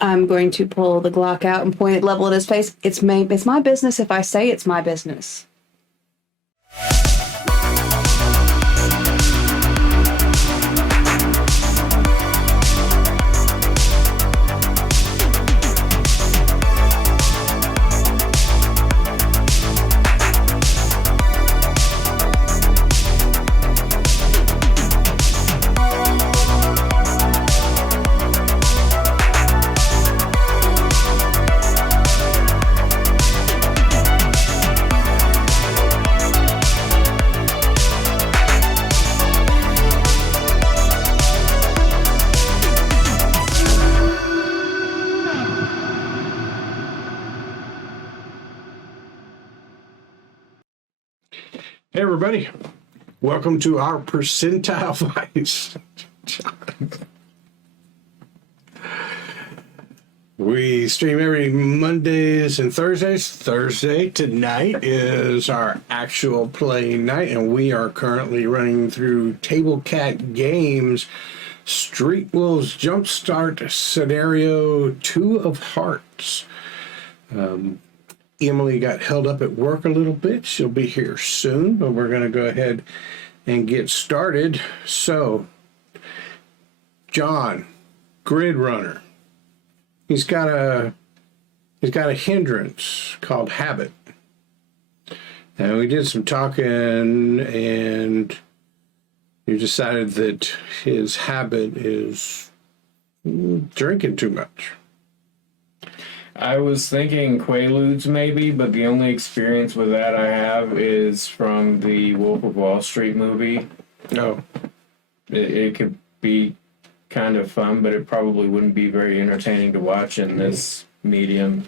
I'm going to pull the Glock out and point it level at his face. It's my business if I say it's my business. Hey everybody, welcome to our Percentile Vice. We stream every Mondays and Thursdays. Thursday tonight is our actual playing night, and we are currently running through Table Cat Games Street Wolves Jumpstart Scenario 2 of Hearts. Emily got held up at work a little bit. She'll be here soon, but we're going to go ahead and get started. So, John, Gridrunner, he's got a hindrance called habit. And we did some talking, and you decided that his habit is drinking too much. I was thinking Quaaludes maybe, but the only experience with that I have is from the Wolf of Wall Street movie. No. It could be kind of fun, but it probably wouldn't be very entertaining to watch in this medium.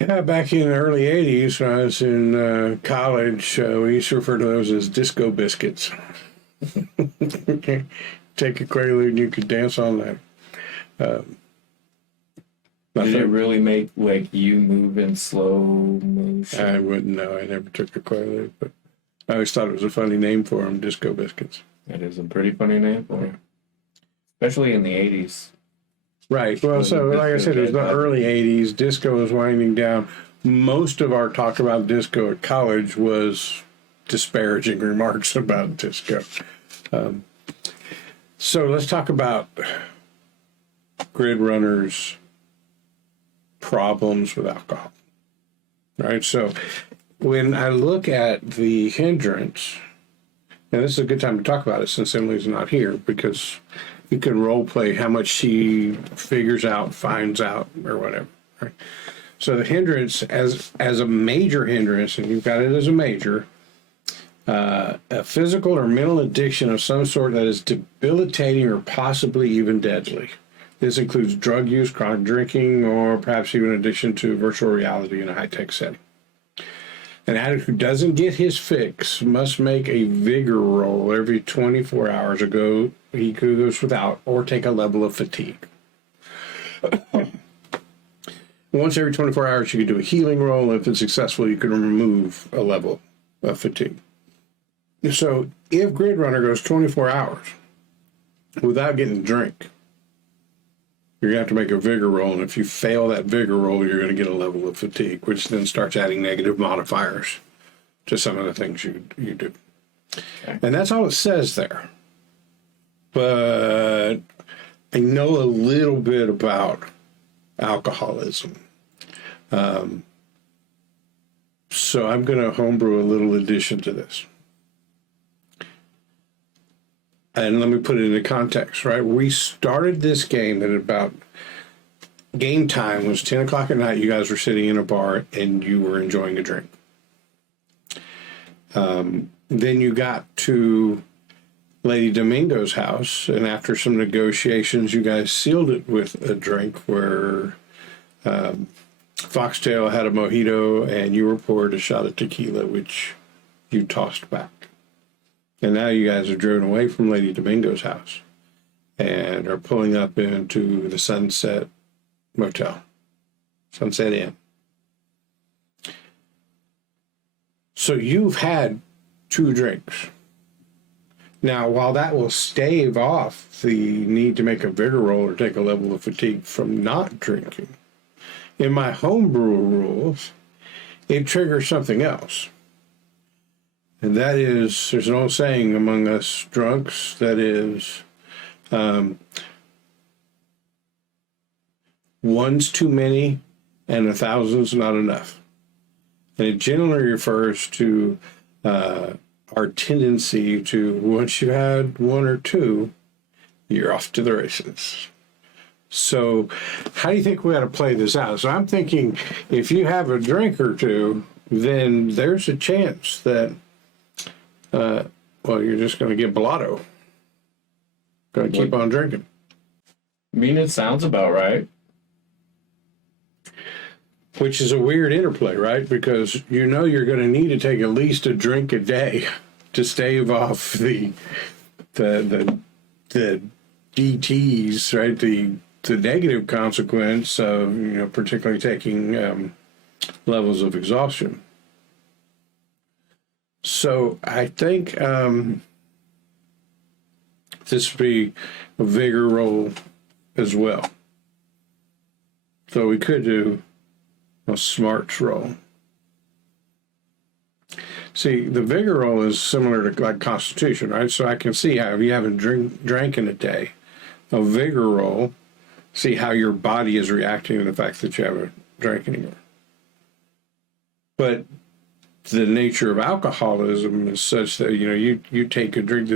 Yeah, back in the early 80s when I was in college, we used to refer to those as disco biscuits. Take a Quaalude and you could dance on that. Did it really make like you move in slow motion? I wouldn't know. I never took a Quaalude, but I always thought it was a funny name for them, disco biscuits. That is a pretty funny name for them, especially in the 80s. Right. Well, so like I said, it was the early 80s. Disco was winding down. Most of our talk about disco at college was disparaging remarks about disco. So let's talk about Gridrunner's problems with alcohol. Right. So when I look at the hindrance, and this is a good time to talk about it since Emily's not here, because you can role play how much she figures out, finds out, or whatever. Right. So the hindrance as a major hindrance, and you've got it as a major, a physical or mental addiction of some sort that is debilitating or possibly even deadly. This includes drug use, chronic drinking, or perhaps even addiction to virtual reality in a high-tech setting. An addict who doesn't get his fix must make a vigor roll every 24 hours ago. He goes without, or take a level of fatigue. Once every 24 hours, you can do a healing roll. If it's successful, you can remove a level of fatigue. So if Gridrunner goes 24 hours without getting a drink, you're going to have to make a vigor roll, and if you fail that vigor roll, you're going to get a level of fatigue, which then starts adding negative modifiers to some of the things you do. Okay. And that's all it says there. But I know a little bit about alcoholism. So I'm going to homebrew a little addition to this. And let me put it into context, right? We started this game at about game time was 10 o'clock at night. You guys were sitting in a bar and you were enjoying a drink. Then you got to Lady Domingo's house, and after some negotiations, you guys sealed it with a drink where Foxtail had a mojito and you were poured a shot of tequila, which you tossed back. And now you guys are driven away from Lady Domingo's house and are pulling up into the Sunset Motel, Sunset Inn. So you've had 2 drinks. Now, while that will stave off the need to make a vigor roll or take a level of fatigue from not drinking, in my homebrew rules, it triggers something else. And that is, there's an old saying among us drunks that is, one's too many and 1,000's not enough. And it generally refers to our tendency to, once you've had one or two, you're off to the races. So how do you think we ought to play this out? So I'm thinking if you have a drink or two, then there's a chance that, well, you're just going to get blotto. Going to keep on drinking. I mean, it sounds about right. Which is a weird interplay, right? Because you know you're going to need to take at least a drink a day to stave off the DTs, right? The negative consequence of, you know, particularly taking levels of exhaustion. So I think this would be a vigor roll as well. So we could do a smarts roll. See, the vigor roll is similar to like Constitution, right? So I can see how if you haven't drank in a day, a vigor roll, see how your body is reacting to the fact that you haven't drank anymore. But the nature of alcoholism is such that, you know, you take a drink,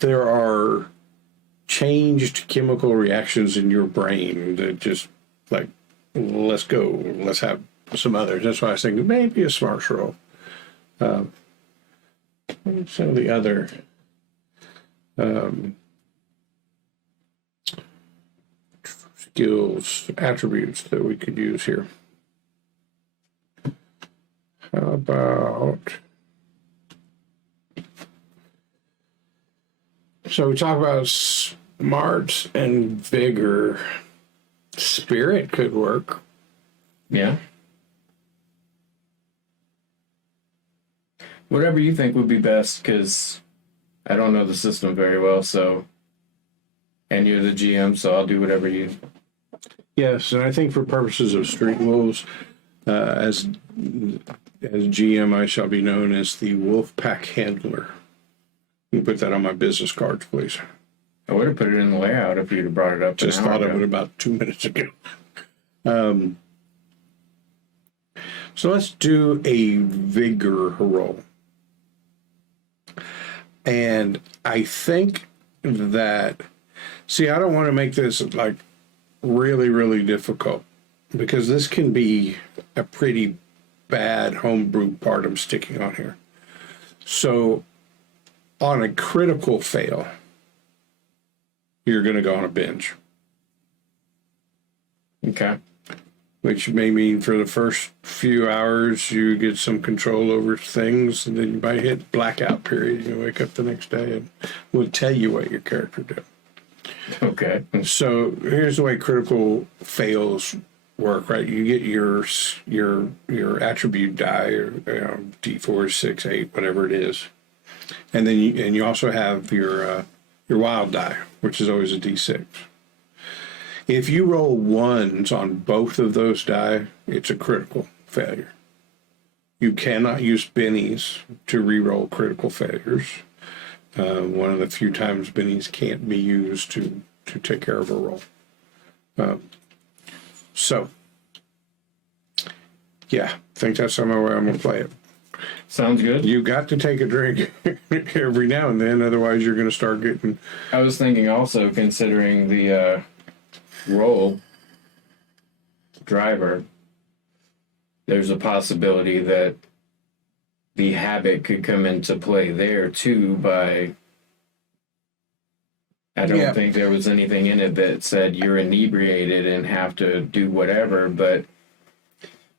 there are changed chemical reactions in your brain that just like, let's go, let's have some others. That's why I was thinking maybe a smarts roll. Some of the other skills, attributes that we could use here. How about, so we talk about smarts and vigor. Spirit could work. Yeah. Whatever you think would be best, because I don't know the system very well, so, and you're the GM, so I'll do whatever you. Yes, and I think for purposes of street rules, as GM, I shall be known as the Wolf Pack Handler. You can put that on my business cards, please. I would have put it in the layout if you'd have brought it up. Just thought of it about 2 minutes ago. So let's do a vigor roll. And I think that, see, I don't want to make this like really, really difficult because this can be a pretty bad homebrew part I'm sticking on here. So on a critical fail, you're going to go on a binge. Okay. Which may mean for the first few hours you get some control over things, and then you might hit blackout period. You wake up the next day and we'll tell you what your character did. Okay. So here's the way critical fails work, right? You get your attribute die, or D4, 6, 8, whatever it is, and then you also have your wild die, which is always a D6. If you roll ones on both of those die, it's a critical failure. You cannot use bennies to re-roll critical failures. One of the few times bennies can't be used to take care of a roll. So, yeah, I think that's some way I'm going to play it. Sounds good. You got to take a drink every now and then, otherwise you're going to start getting... I was thinking also, considering the role driver, there's a possibility that the habit could come into play there too by... I don't think there was anything in it that said you're inebriated and have to do whatever, but...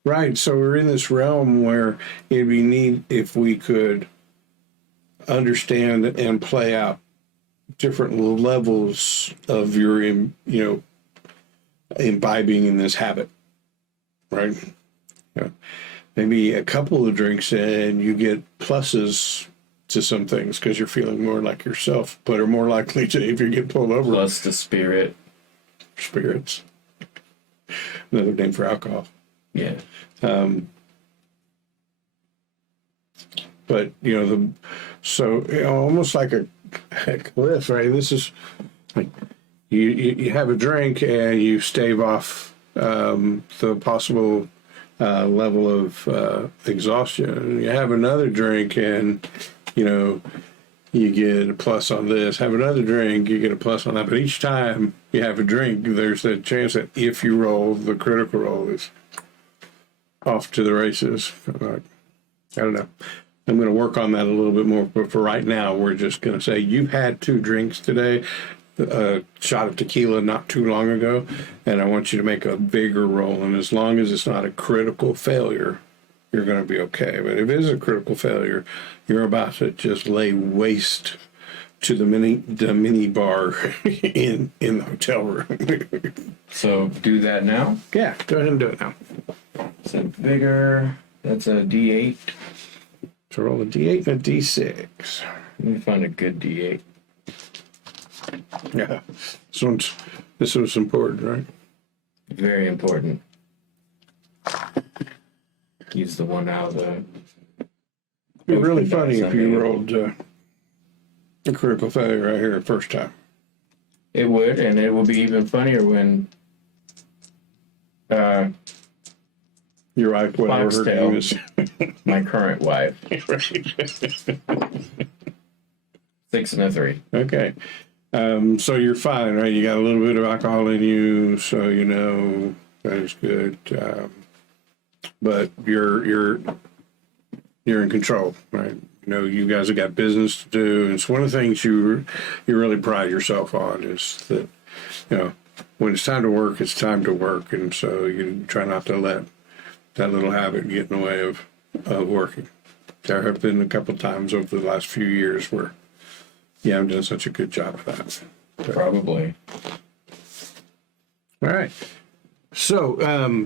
Right, so we're in this realm where it'd be neat if we could understand and play out different levels of your, imbibing in this habit, right? Yeah. Maybe a couple of drinks and you get pluses to some things because you're feeling more like yourself, but are more likely to, if you get pulled over. Plus the spirit. Spirits. Another name for alcohol. Yeah. But almost like a cliff, right? This is like you have a drink and you stave off the possible level of exhaustion. You have another drink and you get a plus on this. Have another drink, you get a plus on that. But each time you have a drink, there's a chance that if you roll, the critical roll is off to the races. I don't know. I'm going to work on that a little bit more. But for right now, we're just going to say you've had 2 drinks today, a shot of tequila not too long ago, and I want you to make a bigger roll. And as long as it's not a critical failure, you're going to be okay. But if it is a critical failure, you're about to just lay waste to the mini bar in the hotel room. So do that now? Yeah, go ahead and do it now. So bigger. That's a D8. So roll a D8 and a D6. Let me find a good D8. Yeah, this one's important, right? Very important. Use the one out of the... It'd be really funny if you rolled a critical failure right here the first time. It would, and it would be even funnier when Your wife, whatever her name is. my current wife. Right. 6 and a 3. Okay. So you're fine, right? You got a little bit of alcohol in you, so that is good. But you're in control, right? You guys have got business to do, and it's one of the things you really pride yourself on is that when it's time to work, it's time to work, and so you try not to let that little habit get in the way of working. There have been a couple of times over the last few years where you haven't done such a good job of that. But, Probably. all right. So,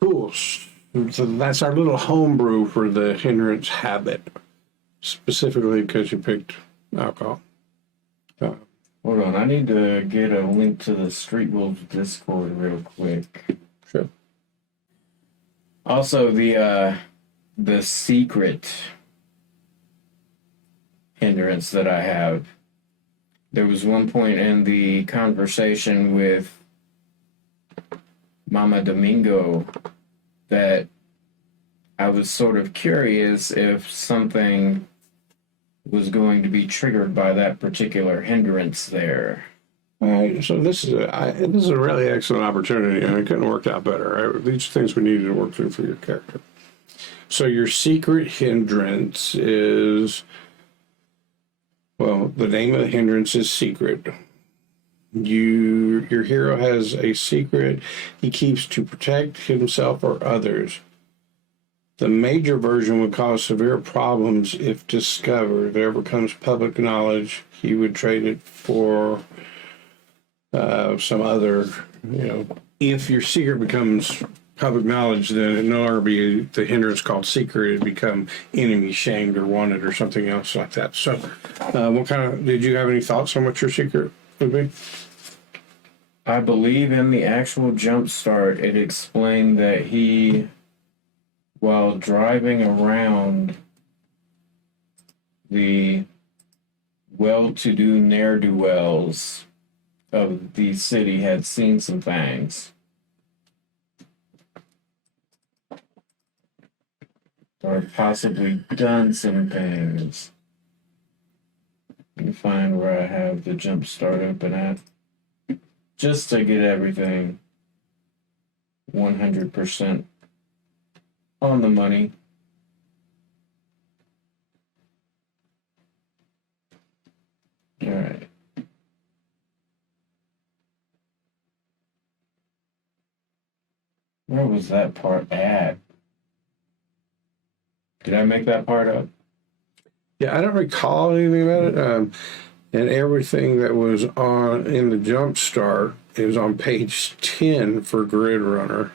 cool. So that's our little homebrew for the hindrance habit, specifically because you picked alcohol. Hold on, I need to get a link to the Street Wolves Discord real quick. Sure. Also, the secret hindrance that I have. There was one point in the conversation with Mama Domingo that I was sort of curious if something was going to be triggered by that particular hindrance there. All right, so this is a really excellent opportunity, and it couldn't have worked out better. Right? These things we needed to work through for your character. So your secret hindrance is, well, the name of the hindrance is secret. Your hero has a secret he keeps to protect himself or others. The major version would cause severe problems if discovered. There becomes public knowledge. He would trade it for some other, if your secret becomes public knowledge, then it no longer be the hindrance called secret. It'd become enemy, shamed, or wanted, or something else like that. So, did you have any thoughts on what your secret would be? I believe in the actual jumpstart, it explained that he, while driving around the well-to-do ne'er-do-wells of the city, had seen some things. Or possibly done some things. Let me find where I have the jumpstart open at. Just to get everything 100% on the money. All right. Where was that part at? Did I make that part up? Yeah, I don't recall anything about it. And everything that was in the Jumpstart is on page 10 for Gridrunner.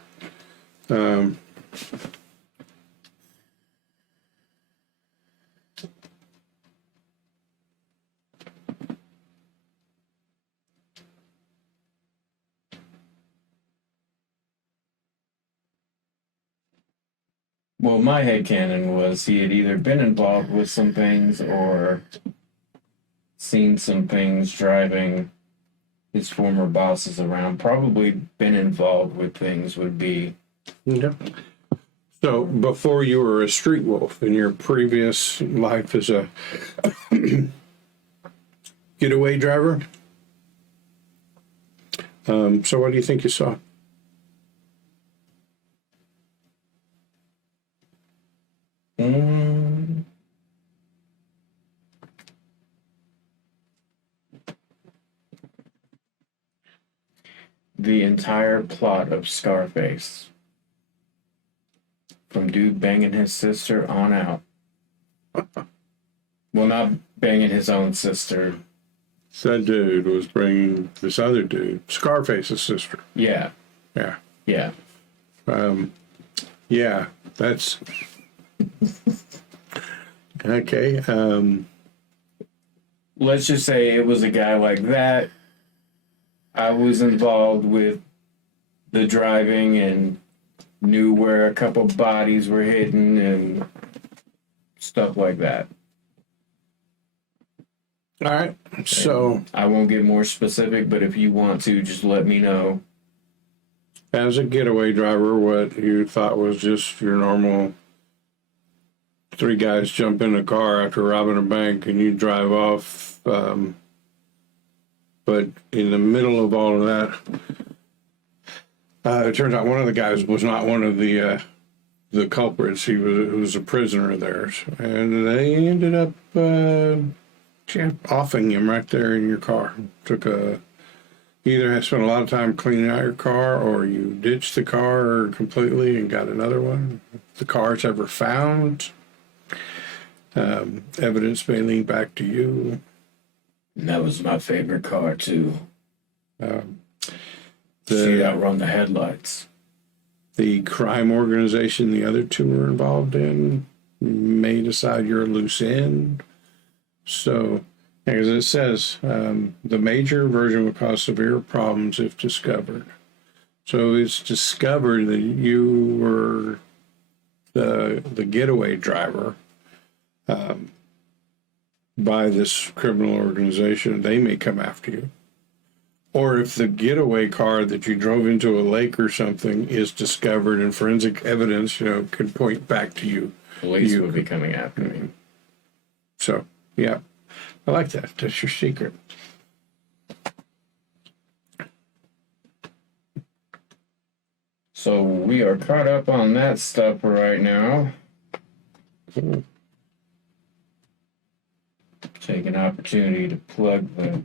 Well, my headcanon was he had either been involved with some things or seen some things driving his former bosses around. Probably been involved with things would be. Okay. So before you were a street wolf in your previous life as a getaway driver, so what do you think you saw? The entire plot of Scarface. From dude banging his sister on out. Well, not banging his own sister. That dude was bringing this other dude, Scarface's sister. Yeah. Yeah. Yeah. Yeah, that's okay. Let's just say it was a guy like that. I was involved with the driving and knew where a couple bodies were hidden and stuff like that. All right. So I won't get more specific, but if you want to, just let me know. as a getaway driver, what you thought was just your normal three guys jump in a car after robbing a bank and you drive off. But in the middle of all of that, it turns out one of the guys was not one of the culprits. He was a prisoner of theirs, and they ended up offing him right there in your car. Either had spent a lot of time cleaning out your car, or you ditched the car completely and got another one. If the car's ever found, evidence may lean back to you. And that was my favorite car, too. The outrun the headlights. The crime organization the other two were involved in may decide you're a loose end. So, as it says, the major version would cause severe problems if discovered. So it's discovered that you were the getaway driver by this criminal organization. They may come after you. Or if the getaway car that you drove into a lake or something is discovered and forensic evidence, could point back to you. Police will be coming after me. So, yeah. I like that. That's your secret. So we are caught up on that stuff right now. Cool. Take an opportunity to plug the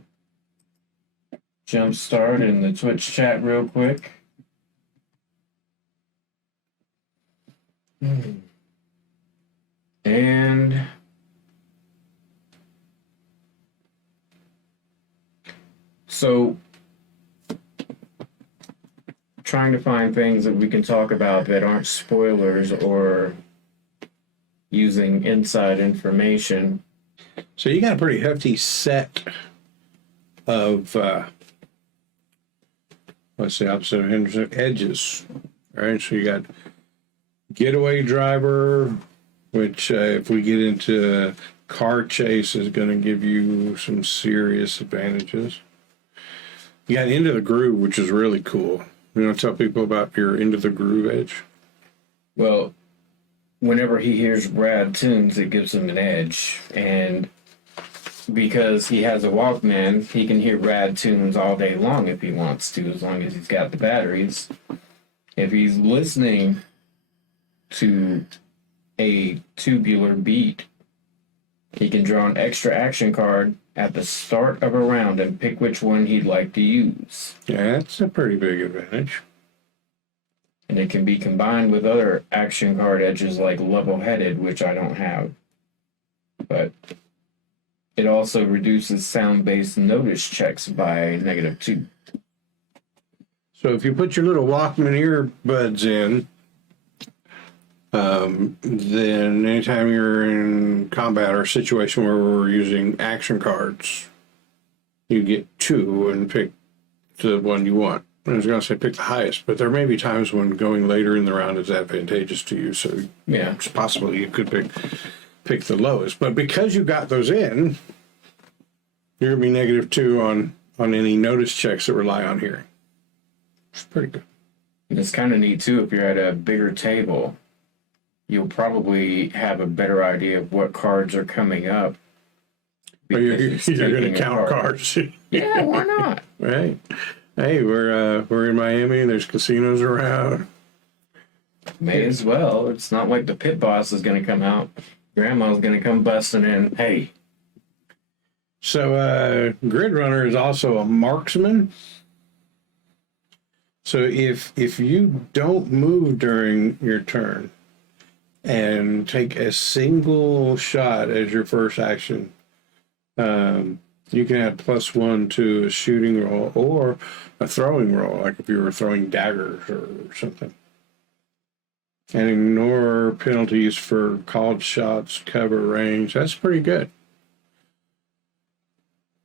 jumpstart in the Twitch chat real quick. And so trying to find things that we can talk about that aren't spoilers or using inside information. So you got a pretty hefty set of, what's the opposite of Henderson? Edges. All right, so you got getaway driver, which if we get into car chase is going to give you some serious advantages. You got into the groove, which is really cool. You want to tell people about your into the groove edge? Well, whenever he hears rad tunes, it gives him an edge. And because he has a Walkman, he can hear rad tunes all day long if he wants to, as long as he's got the batteries. If he's listening to a tubular beat, he can draw an extra action card at the start of a round and pick which one he'd like to use. Yeah, that's a pretty big advantage. And it can be combined with other action card edges like level-headed, which I don't have. But it also reduces sound-based notice checks by -2. So if you put your little Walkman earbuds in, then anytime you're in combat or a situation where we're using action cards, you get 2 and pick the one you want. I was going to say pick the highest, but there may be times when going later in the round is advantageous to you. So Yeah. it's possible you could pick the lowest. But because you got those in, you're going to be -2 on any notice checks that rely on hearing. It's pretty good. And it's kind of neat too. If you're at a bigger table, you'll probably have a better idea of what cards are coming up. Or you're because going to taking a count card. cards. Yeah, why not? Right. Hey, we're in Miami. There's casinos around. May as well. It's not like the pit boss is going to come out. Grandma's going to come busting in. Hey. So Gridrunner is also a marksman. So if you don't move during your turn and take a single shot as your first action, you can add +1 to a shooting roll or a throwing roll, like if you were throwing daggers or something. And ignore penalties for called shots, cover range. That's pretty good.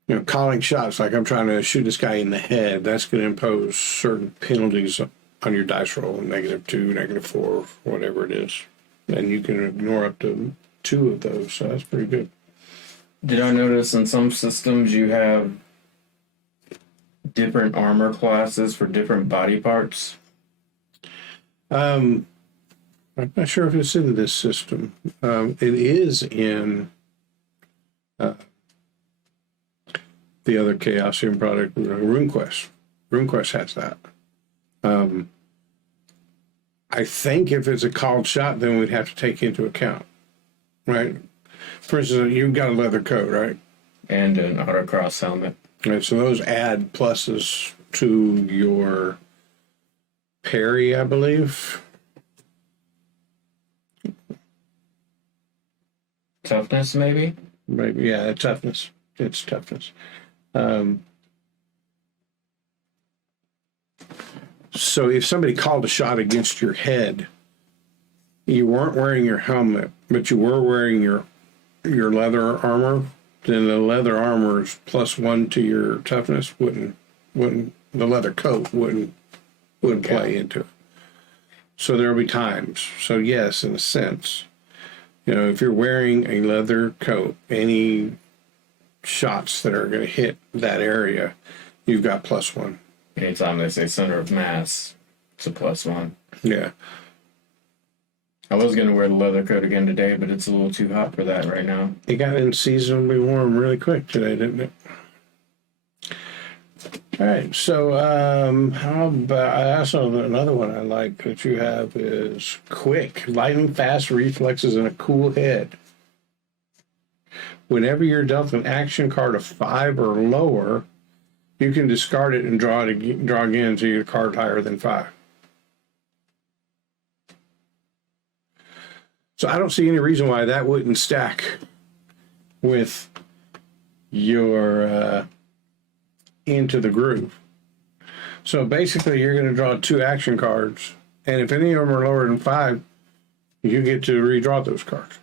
You know, calling shots, like I'm trying to shoot this guy in the head, that's going to impose certain penalties on your dice roll, -2, -4, whatever it is. And you can ignore up to 2 of those, so that's pretty good. Did I notice in some systems you have different armor classes for different body parts? I'm not sure if it's in this system. It is in the other Chaosium product, RuneQuest. RuneQuest has that. I think if it's a called shot, then we'd have to take into account, right? For instance, you've got a leather coat, right? And an autocross helmet. Right, so those add pluses to your parry, I believe. Toughness, maybe? Maybe, yeah, toughness. It's toughness. So if somebody called a shot against your head, you weren't wearing your helmet, but you were wearing your leather armor, then the leather armor is +1 to your toughness. Wouldn't the leather coat wouldn't play into it. So there'll be times. So yes, in a sense, you know, if you're wearing a leather coat, any shots that are going to hit that area, you've got +1. Anytime they say center of mass, it's a +1. Yeah. I was going to wear the leather coat again today, but it's a little too hot for that right now. It got unseasonably warm really quick today, didn't it? All right, so how about also another one I like that you have is quick, lightning fast reflexes and a cool head. Whenever you're dealt an action card of 5 or lower, you can discard it and draw again to your card higher than 5. So I don't see any reason why that wouldn't stack with your Into the Groove. So basically you're going to draw 2 action cards, and if any of them are lower than 5, you get to redraw those cards.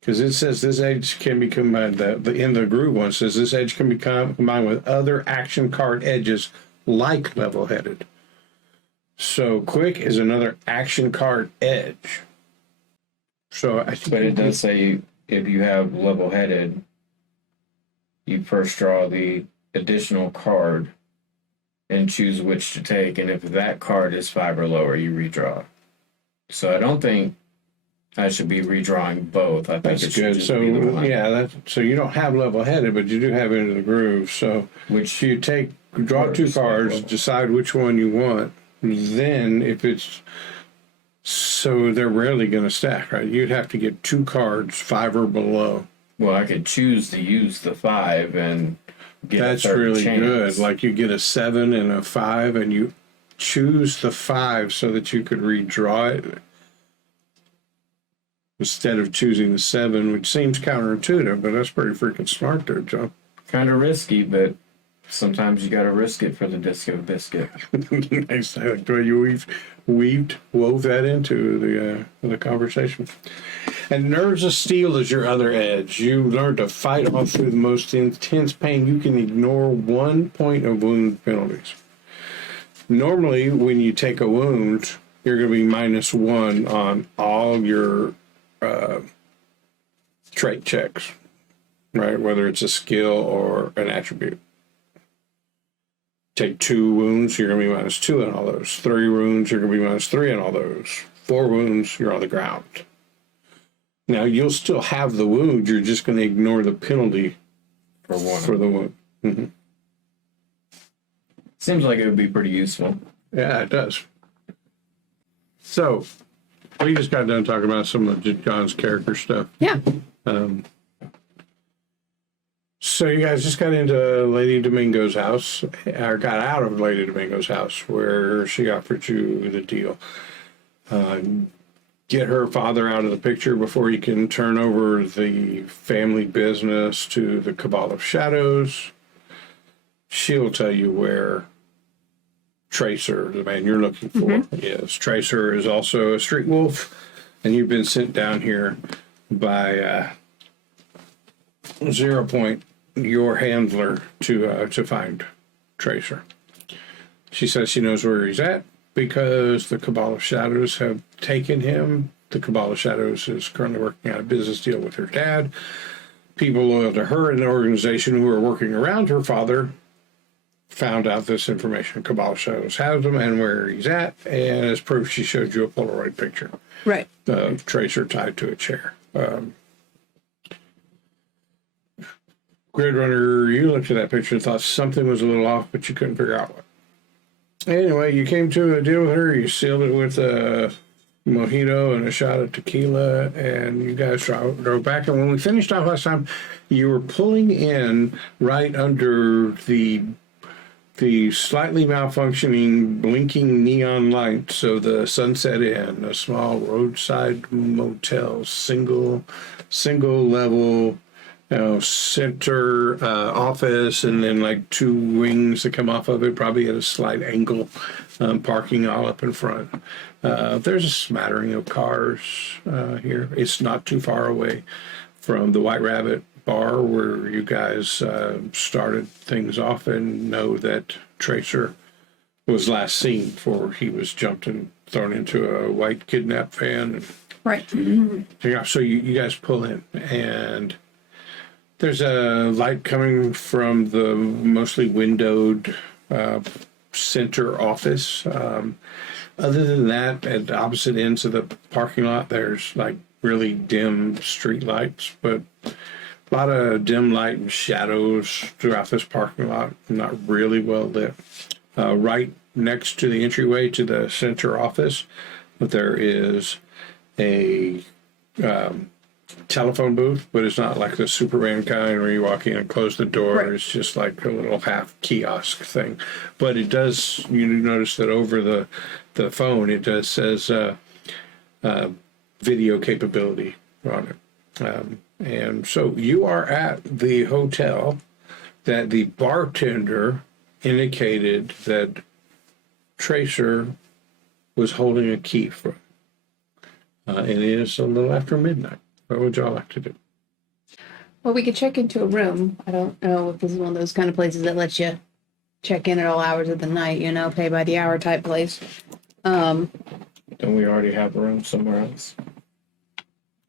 Because it says this edge can be combined, the In the Groove one says this edge can be combined with other action card edges like level-headed. So quick is another action card edge. So I think, But it does say if you have level-headed, you first draw the additional card and choose which to take, and if that card is 5 or lower, you redraw. So I don't think I should be redrawing both. I think that's it should good. just So be the one. yeah, so you don't have level-headed, but you do have Into the Groove. So Which you draw 2 cards, decide which one you want. Then if it's so they're rarely going to stack, right? You'd have to get 2 cards, 5 or below. Well, I could choose to use the 5 and get That's a third really chance. good. Like you get a 7 and a 5, and you choose the 5 so that you could redraw it instead of choosing the 7, which seems counterintuitive, but that's pretty freaking smart there, John. Kind of risky, but sometimes you got to risk it for the disco biscuit. Nice. I like the way you wove that into the conversation. And Nerves of Steel is your other edge. You learn to fight off through the most intense pain. You can ignore 1 point of wound penalties. Normally, when you take a wound, you're going to be -1 on all your trait checks, right? Whether it's a skill or an attribute. Take 2 wounds, you're going to be -2 on all those. 3 wounds, you're going to be -3 on all those. 4 wounds, you're on the ground. Now, you'll still have the wound, you're just going to ignore the penalty for the wound. Mm-hmm. Seems like it would be pretty useful. Yeah, it does. So, we just got done talking about some of John's character stuff. Yeah. So you guys just got into Lady Domingo's house, or got out of Lady Domingo's house, where she offered you the deal. Get her father out of the picture before you can turn over the family business to the Cabal of Shadows. She'll tell you where Tracer, the man you're looking for, is. Tracer is also a street wolf, and you've been sent down here by 0 Point, your handler, to find Tracer. She says she knows where he's at because the Cabal of Shadows have taken him. The Cabal of Shadows is currently working out a business deal with her dad. People loyal to her and the organization who are working around her father found out this information. Cabal of Shadows has him and where he's at, and as proof, she showed you a Polaroid picture. Right. Tracer tied to a chair. Gridrunner, you looked at that picture and thought something was a little off, but you couldn't figure out what. Anyway, you came to a deal with her. You sealed it with a mojito and a shot of tequila, and you guys drove back. And when we finished off last time, you were pulling in right under the slightly malfunctioning blinking neon lights of the Sunset Inn, a small roadside motel, single level, center office, and then like 2 wings that come off of it, probably at a slight angle, parking all up in front. There's a smattering of cars here. It's not too far away from the White Rabbit bar where you guys started things off, and know that Tracer was last seen before he was jumped and thrown into a white kidnap van. Right. Yeah, so you guys pull in, and there's a light coming from the mostly windowed center office. Other than that, at the opposite ends of the parking lot, there's like really dim street lights, but a lot of dim light and shadows throughout this parking lot, not really well lit. Right next to the entryway to the center office, there is a telephone booth, but it's not like the Superman kind where you walk in and close the door. Right. It's just like a little half kiosk thing. But it does, you notice that over the phone, it does says video capability on it. And so you are at the hotel that the bartender indicated that Tracer was holding a key from. It is a little after midnight. What would y'all like to do? Well, we could check into a room. I don't know if this is one of those kind of places that lets you check in at all hours of the night, pay by the hour type place. Don't we already have a room somewhere else?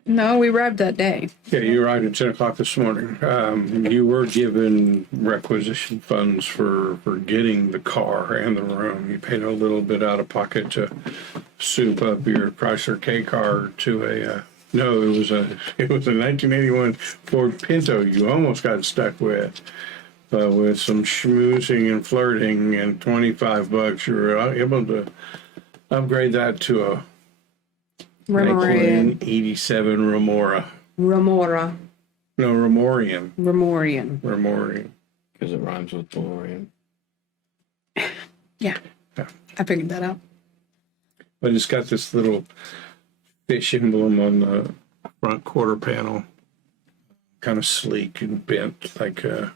No, we arrived that day. Yeah, you arrived at 10 o'clock this morning. You were given requisition funds for getting the car and the room. You paid a little bit out of pocket to soup up your Chrysler K car to a no, it was a 1981 Ford Pinto you almost got stuck with. But with some schmoozing and flirting and $25, you were able to upgrade that to a 1987 Remora. Remora. No, Remorian. Remorian. Because it rhymes with DeLorean. Yeah, I figured that out. But it's got this little fish emblem on the front quarter panel, kind of sleek and bent, like a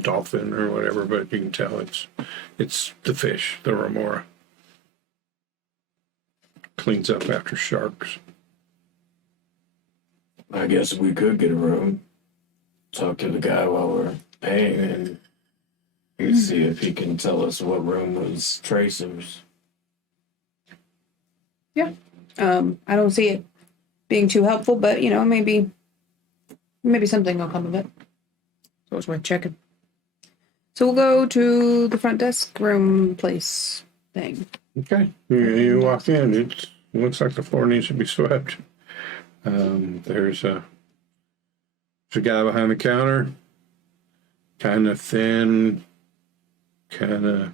dolphin or whatever. But you can tell it's the fish, the Remora. Cleans up after sharks. I guess we could get a room. Talk to the guy while we're paying and Let's see if he can tell us what room was Tracer's. Yeah. I don't see it being too helpful, but maybe something will come of it. So it's worth checking. So we'll go to the front desk room place thing. Okay. You walk in. It looks like the floor needs to be swept. There's a guy behind the counter, kind of thin, kind of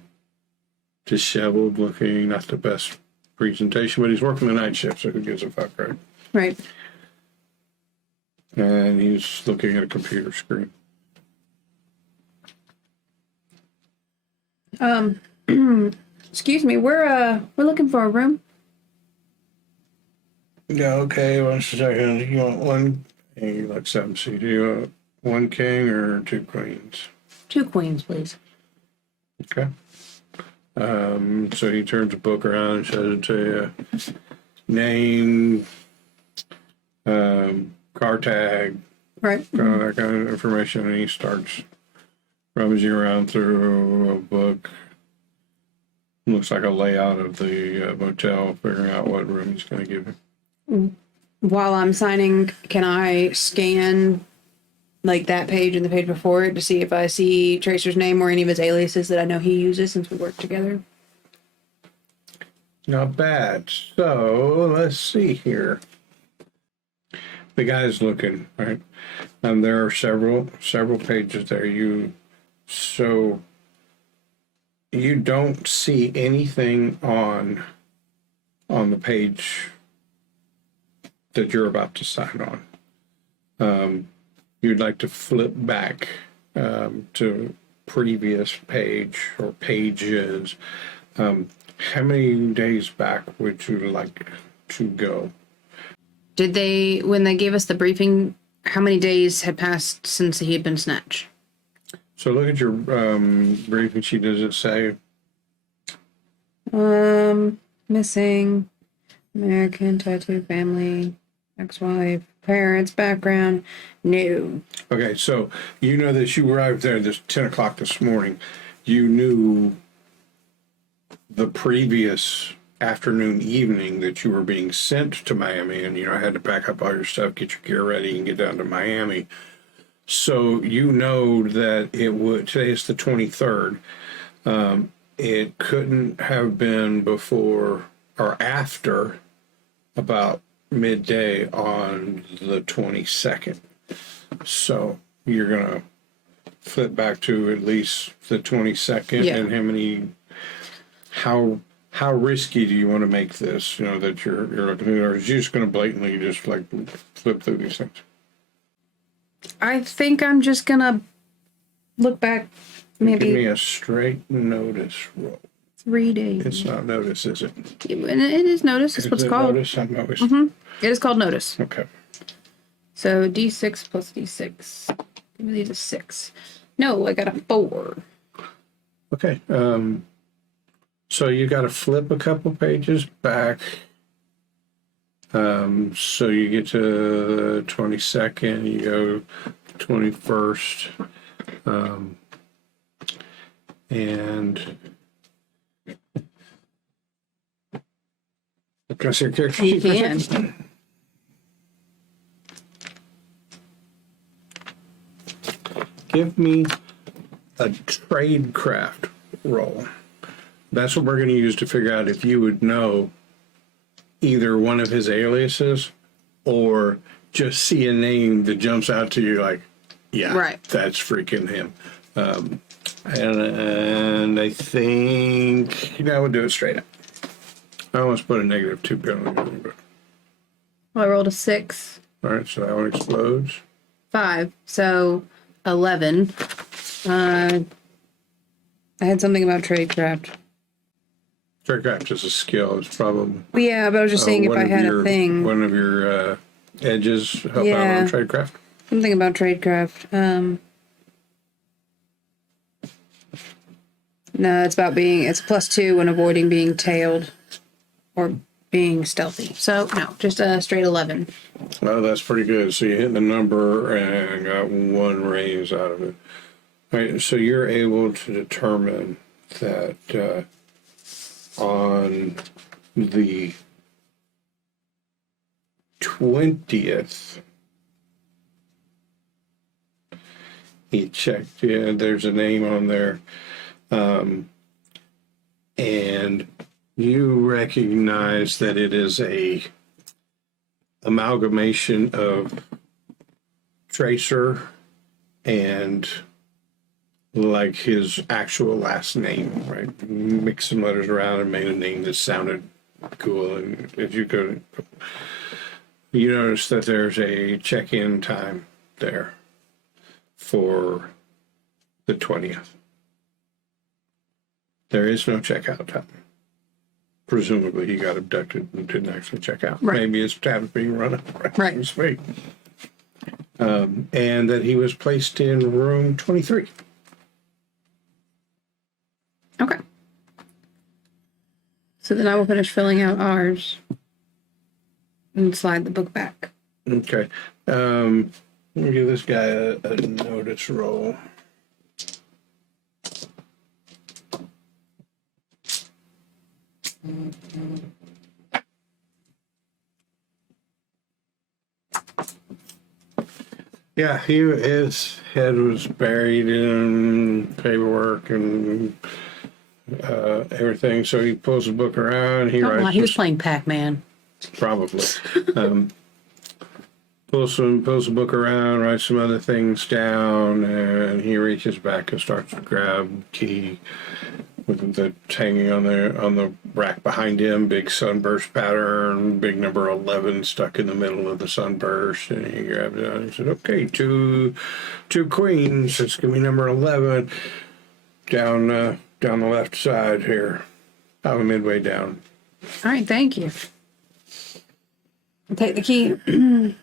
disheveled looking, not the best presentation, but he's working the night shift, so who gives a fuck, right? Right. And he's looking at a computer screen. Excuse me, we're looking for a room. Yeah, okay, 1 second. You want one? You like 7 seats. Do you want one king or 2 queens? 2 queens, please. Okay. So he turns the book around and shows it to you. Name, car tag, Right. that kind of information, and he starts rummaging around through a book. Looks like a layout of the motel, figuring out what room he's going to give you. While I'm signing, can I scan like that page and the page before it to see if I see Tracer's name or any of his aliases that I know he uses since we work together? Not bad. So let's see here. The guy's looking, right? And there are several pages there. So you don't see anything on the page that you're about to sign on. You'd like to flip back to previous page or pages. How many days back would you like to go? Did they, when they gave us the briefing, how many days had passed since he had been snatched? So look at your briefing sheet. Does it say? Missing, American, tattoo, family, ex-wife, parents, background, no. Okay, so you know that you arrived there this 10 o'clock this morning. You knew the previous afternoon, evening that you were being sent to Miami, and had to pack up all your stuff, get your gear ready, and get down to Miami. So you know that today's the 23rd. It couldn't have been before or after about midday on the 22nd. So you're going to flip back to at least the 22nd. Yeah. And how risky do you want to make this? That you're looking at, or is you just going to blatantly just like flip through these things? I think I'm just gonna look back maybe Give me a straight notice roll. 3 days. It's not notice, is it? And it is notice. It's what's called. Notice? I'm always... It is called notice. Okay. So D6 plus D6. Give me a 6. No, I got a 4. Okay. So you got to flip a couple pages back. So you get to the 22nd, you go 21st, and can I see your character sheet for a second? Give me a tradecraft roll. That's what we're going to use to figure out if you would know either one of his aliases or just see a name that jumps out to you like, yeah, right, that's freaking him. And I think we'll do it straight up. I almost put a -2 penalty, but well, I rolled a 6. all right, so that one explodes. 5, so 11. I had something about tradecraft. Tradecraft is a skill. It's probably Yeah, but I was just saying if I had a thing. One of your edges help out Yeah. on tradecraft. Something about tradecraft. No, it's about it's +2 when avoiding being tailed or being stealthy. So no, just a straight 11. Well, that's pretty good. So you hit the number and got 1 raise out of it. Right, so you're able to determine that on the 20th, he checked in, there's a name on there, and you recognize that it is a amalgamation of Tracer and like his actual last name, right? Mixed some letters around and made a name that sounded cool. And if you go, you notice that there's a check-in time there for the 20th. There is no checkout time. Presumably he got abducted and didn't actually check out. Right. Maybe his tab's being run up. Right. Sweet. And that he was placed in room 23. Okay. So then I will finish filling out ours and slide the book back. Okay. Let me give this guy a notice roll. Yeah, his head was buried in paperwork and everything. So he pulls the book around. He writes. He was playing Pac-Man. Probably. Pulls the book around, writes some other things down, and he reaches back and starts to grab key with the hanging on the rack behind him. Big sunburst pattern, big number 11 stuck in the middle of the sunburst, and he grabbed it and he said, "Okay, two queens. It's gonna be number 11 down the left side here, about midway down." All right, thank you. I'll take the key and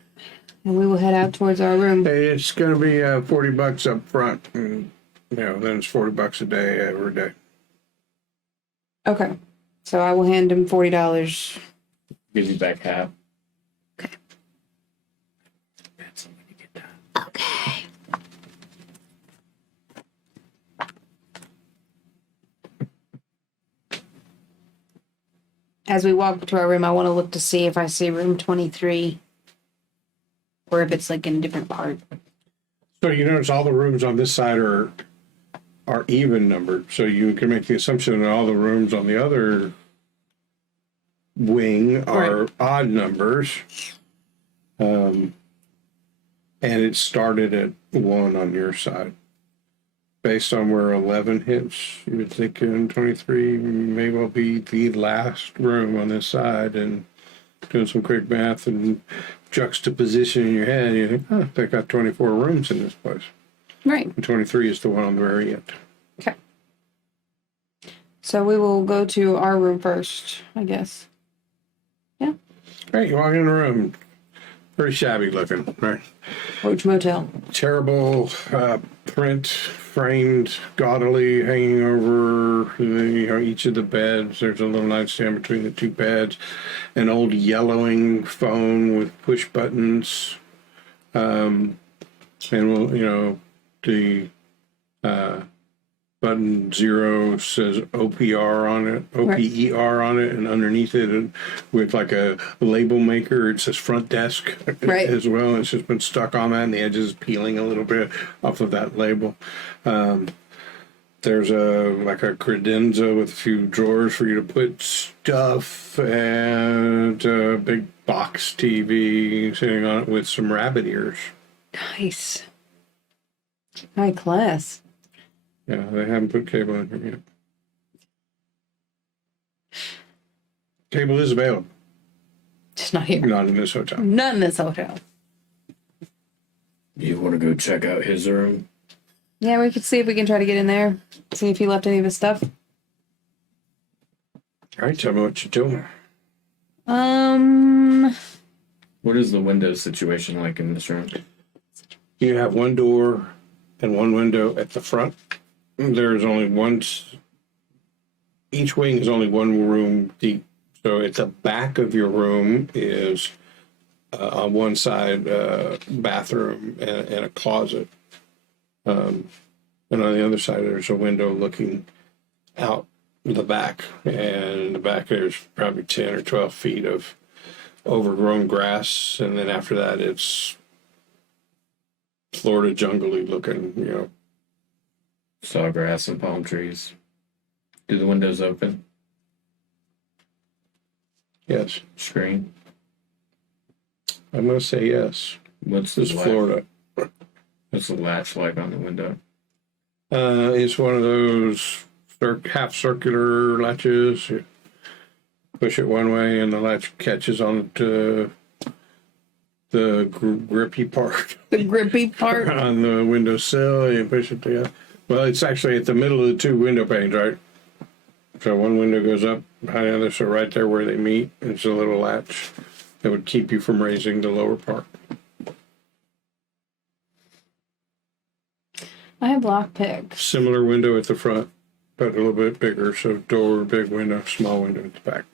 we will head out towards our room. Hey, it's going to be $40 up front, and then it's $40 a day every day. Okay. So I will hand him $40. Gives you back half. Okay. That's when you get done. Okay. As we walk to our room, I want to look to see if I see room 23 or if it's like in a different part. So you notice all the rooms on this side are even numbered, so you can make the assumption that all the rooms on the other wing are odd numbers. And it started at 1 on your side. Based on where 11 hits, you would think 23 may well be the last room on this side. And doing some quick math and juxtaposition in your head, you think, oh, they got 24 rooms in this place. Right. And 23 is the one on the very end. Okay. So we will go to our room first, I guess. Yeah. Hey, you walk in the room. Pretty shabby looking, right? Roach Motel. Terrible print framed gaudily hanging over each of the beds. There's a little nightstand between the two beds. An old yellowing phone with push buttons. And the button 0 says OPR on it, OPER on it, and underneath it with like a label maker, it says front desk as well. It's just been stuck on that, and the edges peeling a little bit off of that label. There's a credenza with a few drawers for you to put stuff, and a big box TV sitting on it with some rabbit ears. Nice. High class. Yeah, they haven't put cable in here yet. Cable is available. Just not here. Not in this hotel. Not in this hotel. You want to go check out his room? Yeah, we could see if we can try to get in there. See if he left any of his stuff. All right, tell me what you're doing. What is the window situation like in this room? You have one door and one window at the front. There's only one. Each wing is only one room deep. So at the back of your room is on one side bathroom and a closet. And on the other side, there's a window looking out the back. And in the back, there's probably 10 or 12 feet of overgrown grass. And then after that, it's Florida jungle-y looking, you know. Sawgrass and palm trees. Do the windows open? Yes. Screen? I'm going to say yes. What's the It's latch? Florida. What's the latch like on the window? It's one of those half circular latches. You push it one way and the latch catches on to the grippy part The grippy part. on the windowsill. You push it together. Well, it's actually at the middle of the two window panes, right? So one window goes up behind the other, so right there where they meet, it's a little latch that would keep you from raising the lower part. I have lockpicks. Similar window at the front, but a little bit bigger. So door, big window, small window at the back.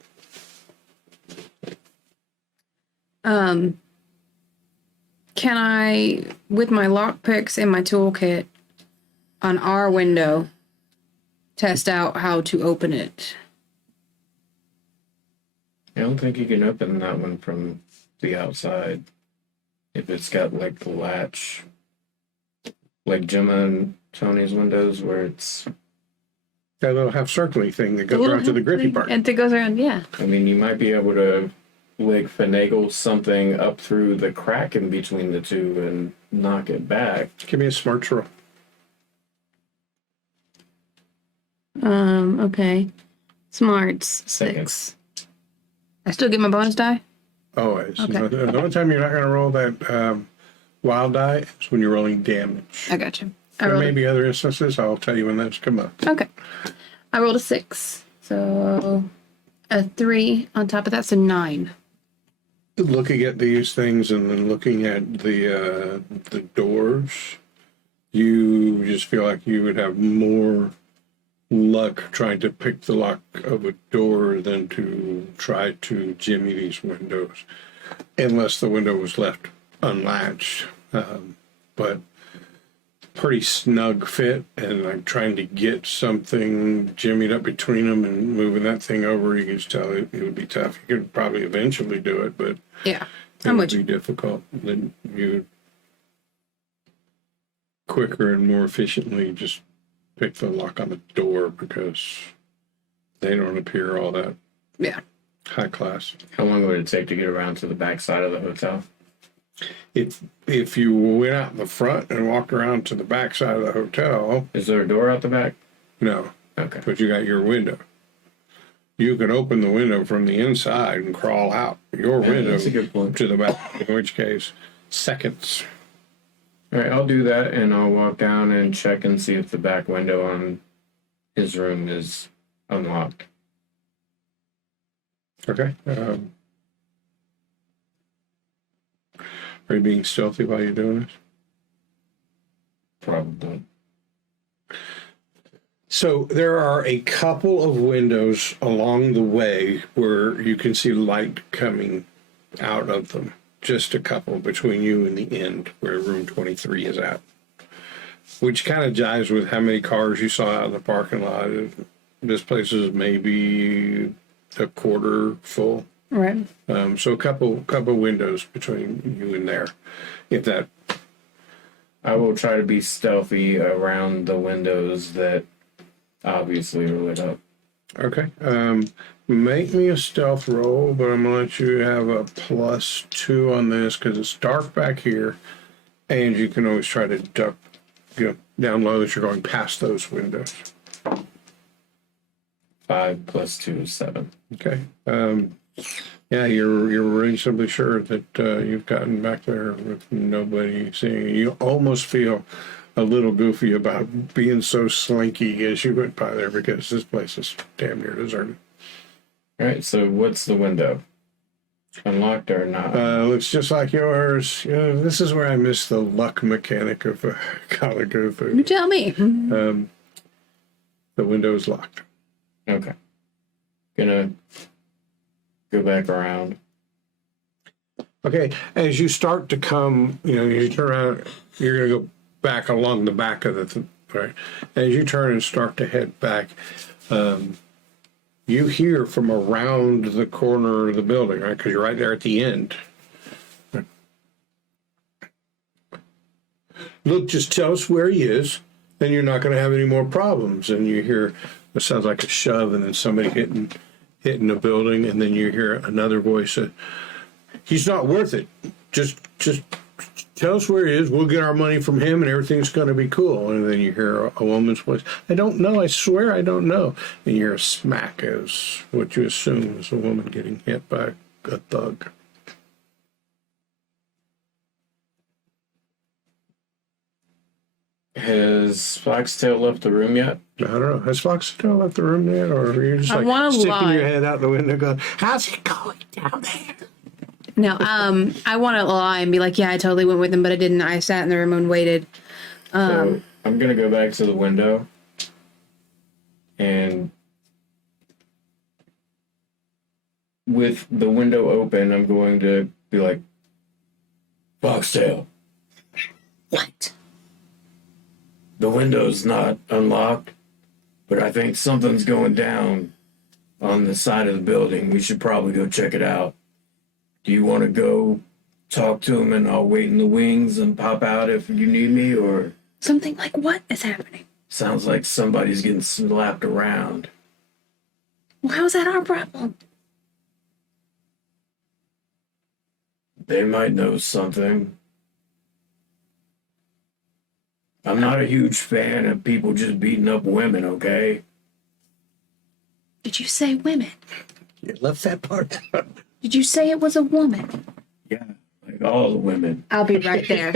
Can I, with my lockpicks in my toolkit, on our window, test out how to open it? I don't think you can open that one from the outside. If it's got like the latch, like Gemma and Tony's windows where it's, That little half circling thing that goes around to the grippy part. And it goes around, yeah. I mean, you might be able to like finagle something up through the crack in between the two and knock it back. Give me a smart roll. Okay. Smarts, Second. 6. I still get my bonus die? Always. Okay. The only time you're not going to roll that wild die is when you're rolling damage. I got you. I There rolled may be other instances. I'll tell you when those come up. Okay. I rolled a 6. So a 3 on top of that, so 9. Looking at these things and then looking at the doors, you just feel like you would have more luck trying to pick the lock of a door than to try to jimmy these windows, unless the window was left unlatched. But pretty snug fit, and like trying to get something jimmied up between them and moving that thing over, you can just tell it would be tough. You could probably eventually do it, but Yeah. it I'm would with be you. difficult. Then you quicker and more efficiently just pick the lock on the door because they don't appear all that Yeah. high class. How long would it take to get around to the back side of the hotel? If you went out the front and walked around to the back side of the hotel, Is there a door out the back? no, Okay. but you got your window. You could open the window from the inside and crawl out your Yeah, window that's a good point. to the back, in which case, seconds. All right, I'll do that, and I'll walk down and check and see if the back window on his room is unlocked. Okay. Are you being stealthy while you're doing this? Probably. So there are a couple of windows along the way where you can see light coming out of them. Just a couple between you and the end where room 23 is at. Which kind of jives with how many cars you saw out in the parking lot. This place is maybe a quarter full. Right. So a couple windows between you and there. If that, I will try to be stealthy around the windows that obviously are lit up. okay. Make me a stealth roll, but I'm gonna let you have a +2 on this because it's dark back here, and you can always try to duck, down low as you're going past those windows. 5 + 2 is 7. Okay. Yeah, you're reasonably sure that you've gotten back there with nobody seeing you. You almost feel a little goofy about being so slinky as you went by there because this place is damn near deserted. All right, so what's the window? Unlocked or not? Looks just like yours. This is where I miss the luck mechanic of Call of You Cthulhu. tell me. The window is locked. Okay. Gonna go back around. Okay, as you start to come, you turn around, you're going to go back along the back of right? As you turn and start to head back, you hear from around the corner of the building, right? Because you're right there at the end. Look, just tell us where he is, and you're not going to have any more problems. And you hear, it sounds like a shove, and then somebody hitting the building, and then you hear another voice that, he's not worth it. Just tell us where he is. We'll get our money from him, and everything's going to be cool. And then you hear a woman's voice. I don't know. I swear I don't know. And you hear a smack as what you assume is a woman getting hit by a thug. Has Foxtail left the room yet? I don't know. Has Foxtail left the room yet? Or are you just like sticking your head out the window going, how's it going down there? No, I want to lie and be like, yeah, I totally went with him, but I didn't. I sat in the room and waited. So I'm going to go back to the window and with the window open, I'm going to be like, Foxtail. What? The window's not unlocked, but I think something's going down on the side of the building. We should probably go check it out. Do you want to go talk to him and I'll wait in the wings and pop out if you need me, or? Something like what is happening? Sounds like somebody's getting slapped around. Well, how's that our problem? They might know something. I'm not a huge fan of people just beating up women, okay? Did you say women? You left that part out. Did you say it was a woman? Yeah, like all the women. I'll be right there.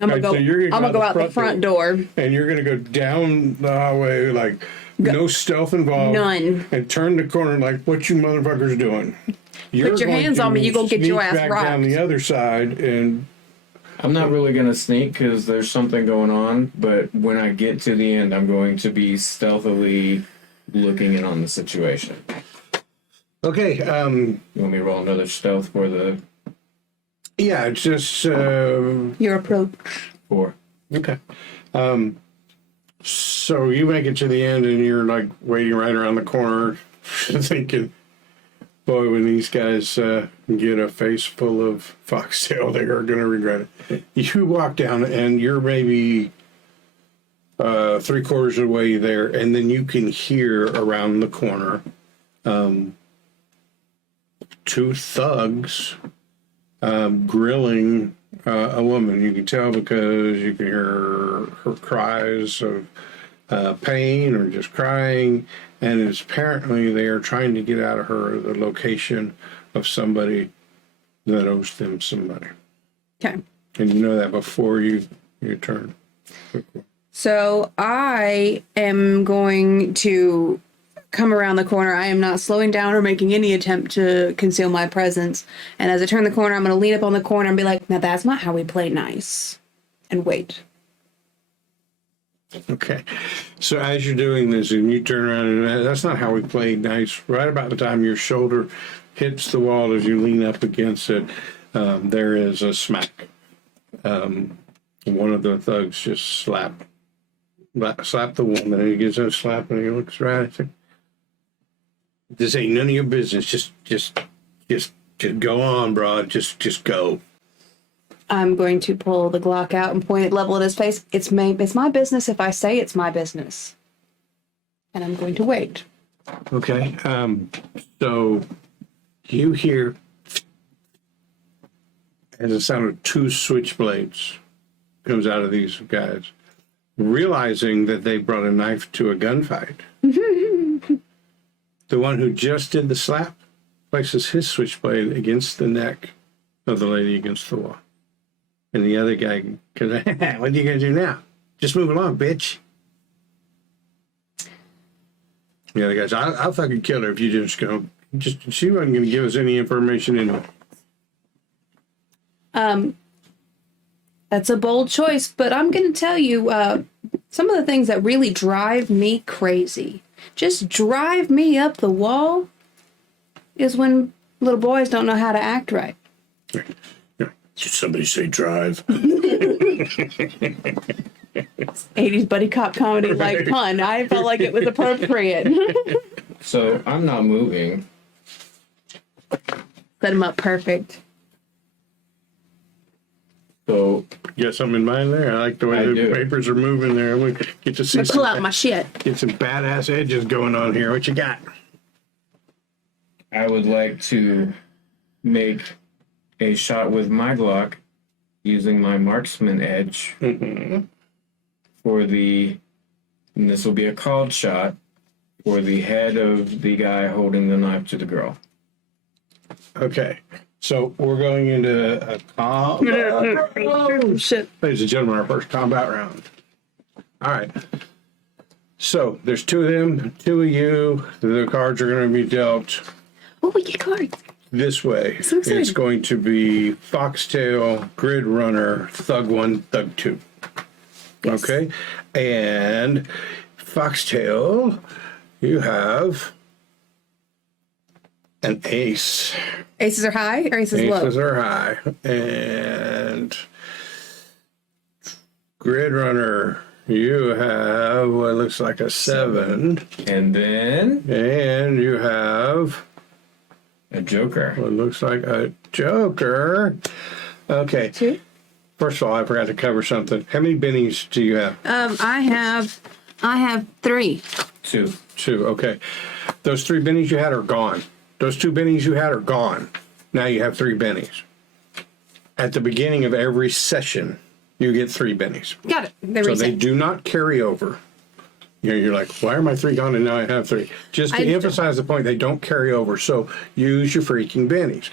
I'm gonna Right, go. so you're I'm gonna go out the front door. And you're going to go down the hallway, like, no stealth involved. None. And turn the corner like, what you motherfuckers doing? Put your hands on me, you gonna get your ass back down rocked. the other side, and I'm not really going to sneak because there's something going on, but when I get to the end, I'm going to be stealthily looking in on the situation. okay, You want me to roll another stealth for the yeah, it's just Your approach. 4? okay. So you make it to the end, and you're like waiting right around the corner, thinking, boy, when these guys get a face full of foxtail, they are going to regret it. You walk down, and you're maybe 3/4 of the way there, and then you can hear around the corner 2 thugs grilling a woman. You can tell because you can hear her cries of pain or just crying, and it's apparently they are trying to get out of her the location of somebody that owes them some money. Okay. And you know that before you turn. So I am going to come around the corner. I am not slowing down or making any attempt to conceal my presence. And as I turn the corner, I'm going to lean up on the corner and be like, now that's not how we play nice. And wait. Okay. So as you're doing this and you turn around, and that's not how we play nice. Right about the time your shoulder hits the wall as you lean up against it, there is a smack. One of the thugs just slapped the woman, and he gives her a slap, and he looks right at her. This ain't none of your business. Just go on, bro. Just go. I'm going to pull the Glock out and point it level at his face. It's my business if I say it's my business. And I'm going to wait. Okay. So you hear as the sound of 2 switchblades comes out of these guys, realizing that they brought a knife to a gunfight. The one who just did the slap places his switchblade against the neck of the lady against the wall. And the other guy goes, what are you going to do now? Just move along, bitch. The other guy's, I'll fucking kill her if you just go. She wasn't going to give us any information anyway. That's a bold choice, but I'm going to tell you some of the things that really drive me crazy. Just drive me up the wall is when little boys don't know how to act right. Yeah. Did somebody say drive? 80s buddy cop comedy like pun. I felt like it was appropriate. So I'm not moving. Set him up perfect. So You got something in mind there? I like the way I the do. papers are moving there. I'm gonna get to see Pull out my shit. get some badass edges going on here. What you got? I would like to make a shot with my Glock using my marksman edge for the, and this will be a called shot, for the head of the guy holding the knife to the girl. Okay. So we're going into a combat. Oh, shit. Ladies and gentlemen, our first combat round. All right. So there's two of them, two of you. The cards are going to be dealt Oh, we get cards. this way. So excited. It's going to be Foxtail, Gridrunner, Thug 1, Thug 2. Yes. Okay? And Foxtail, you have an ace. Aces are high or aces low? Aces are high. And Gridrunner, you have what looks like a 7. And then And you have a joker. what looks like a joker. Okay. 2. First of all, I forgot to cover something. How many bennies do you have? I have 3. 2. 2. Okay. Those 3 bennies you had are gone. Those 2 bennies you had are gone. Now you have 3 bennies. At the beginning of every session, you get 3 bennies. Got it. They So reset. they do not carry over. You know, you're like, why are my 3 gone and now I have 3? Just to emphasize the point, they don't carry over. So use your freaking bennies.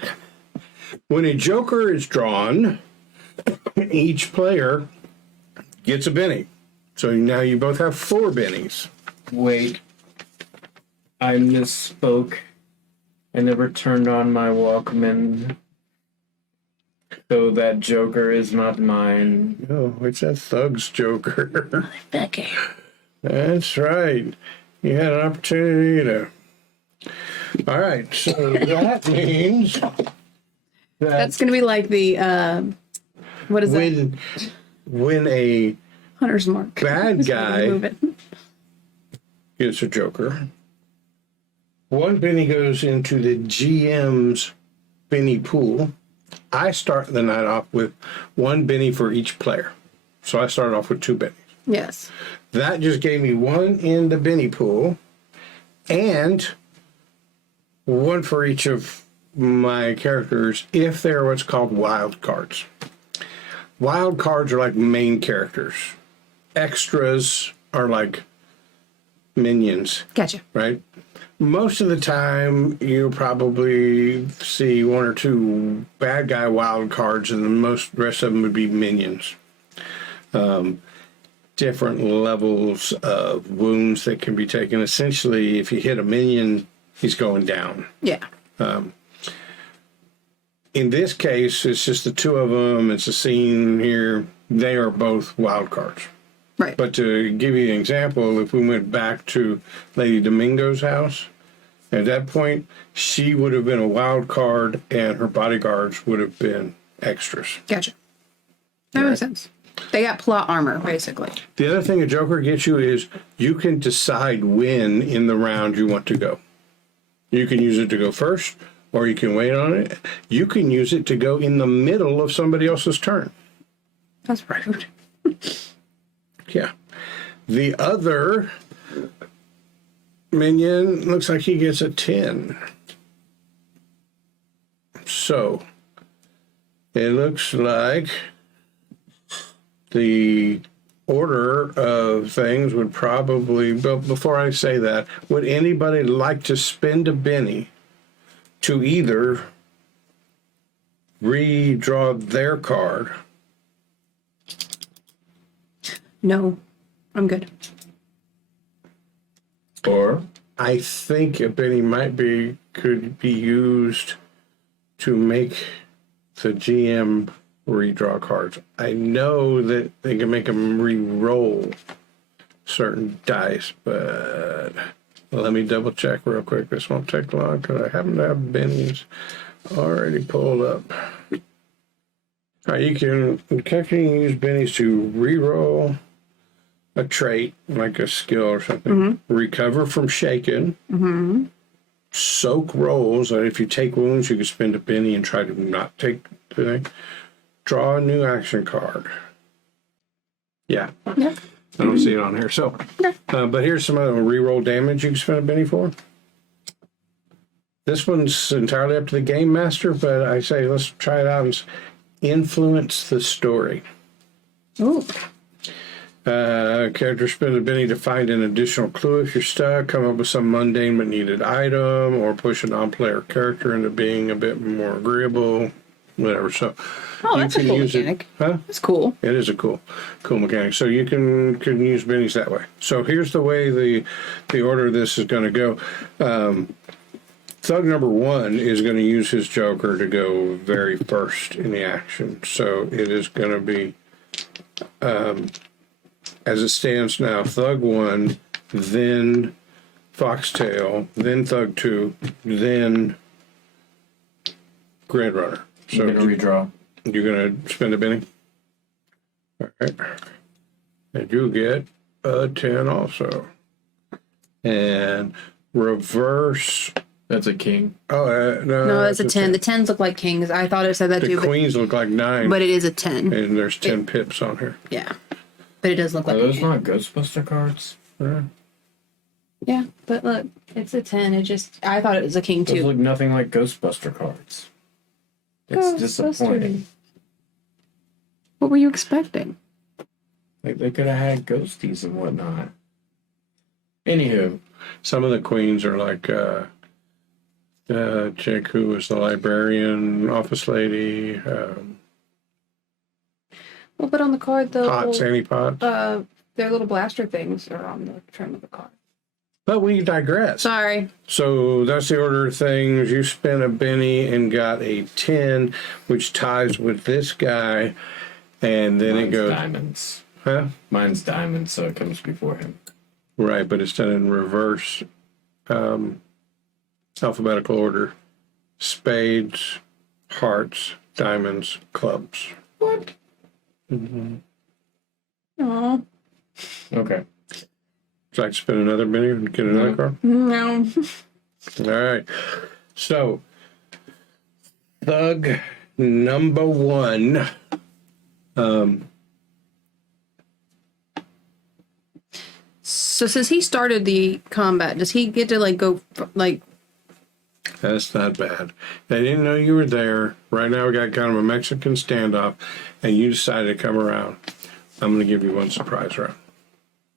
When a joker is drawn, each player gets a benny. So now you both have 4 bennies. Wait. I misspoke. I never turned on my Walkman. So that joker is not mine. Oh, it's that thug's joker. Okay. That's right. You had an opportunity to. All right, so that means That's going to be like the, what is it? when a Hunter's mark. bad Just wanted to move guy it. gets a joker, 1 benny goes into the GM's benny pool. I start the night off with 1 benny for each player. So I started off with 2 bennies. Yes. That just gave me 1 in the benny pool and 1 for each of my characters if they're what's called wild cards. Wild cards are like main characters. Extras are like minions, Gotcha. right? Most of the time, you'll probably see 1 or 2 bad guy wild cards, and the rest of them would be minions. Different levels of wounds that can be taken. Essentially, if you hit a minion, he's going down. Yeah. In this case, it's just the 2 of them. It's a scene here. They are both wild cards. Right. But to give you an example, if we went back to Lady Domingo's house, at that point, she would have been a wild card and her bodyguards would have been extras. Gotcha. That makes sense. They got plot armor, basically. The other thing a Joker gets you is you can decide when in the round you want to go. You can use it to go first, or you can wait on it. You can use it to go in the middle of somebody else's turn. That's rude. Yeah. The other minion looks like he gets a 10. So it looks like the order of things would probably, but before I say that, would anybody like to spend a benny to either redraw their card? No, I'm good. Or I think a benny could be used to make the GM redraw cards. I know that they can make them re-roll certain dice, but let me double check real quick. This won't take long because I happen to have bennies already pulled up. All right, you can use bennies to re-roll a trait, like a skill or something. Recover from shaken. Soak rolls. If you take wounds, you can spend a penny and try to not take the thing. Draw a new action card. Yeah. Yeah. I don't see it on here. So, but here's some other reroll damage you can spend a penny for. This one's entirely up to the game master, but I say let's try it out and influence the story. Ooh. Character spend a penny to find an additional clue if you're stuck, come up with some mundane but needed item, or push a non-player character into being a bit more agreeable, whatever. So Oh, that's a cool mechanic. That's cool. It is a cool mechanic. So you can use bennies that way. So here's the way the order of this is going to go. Thug number 1 is going to use his Joker to go very first in the action. So it is going to be, as it stands now, Thug 1, then Foxtail, then Thug 2, then Gridrunner. So You're going to redraw. You're going to spend a penny? All right. And you get a 10 also. And reverse. That's a king. Oh, no. No, it's a 10. The 10s look like kings. I thought it said that The too. queens look like 9. But it is a 10. And there's 10 pips on here. Yeah. But it does look like Are a those 10. not Ghostbuster cards? Yeah, but look, it's a 10. It just, I thought it was a king Those too. look nothing like Ghostbuster cards. It's disappointing. What were you expecting? Like they could have had ghosties and whatnot. Anywho, Some of the queens are like chick who was the librarian, office lady, Well, but on the card, the pots, little, anti-pots. their little blaster things are on the trim of the card. But we digress. Sorry. So that's the order of things. You spent a penny and got a 10, which ties with this guy. And then mine's it goes. diamonds. Huh? Mine's diamonds, so it comes before him. Right, but it's done in reverse alphabetical order. Spades, hearts, diamonds, clubs. What? Mm-hmm. Aw. Okay. Would you like to spend another penny and get another card? No. All right. So, Thug number 1. So since he started the combat, does he get to like go like? That's not bad. They didn't know you were there. Right now we got kind of a Mexican standoff, and you decided to come around. I'm going to give you one surprise round.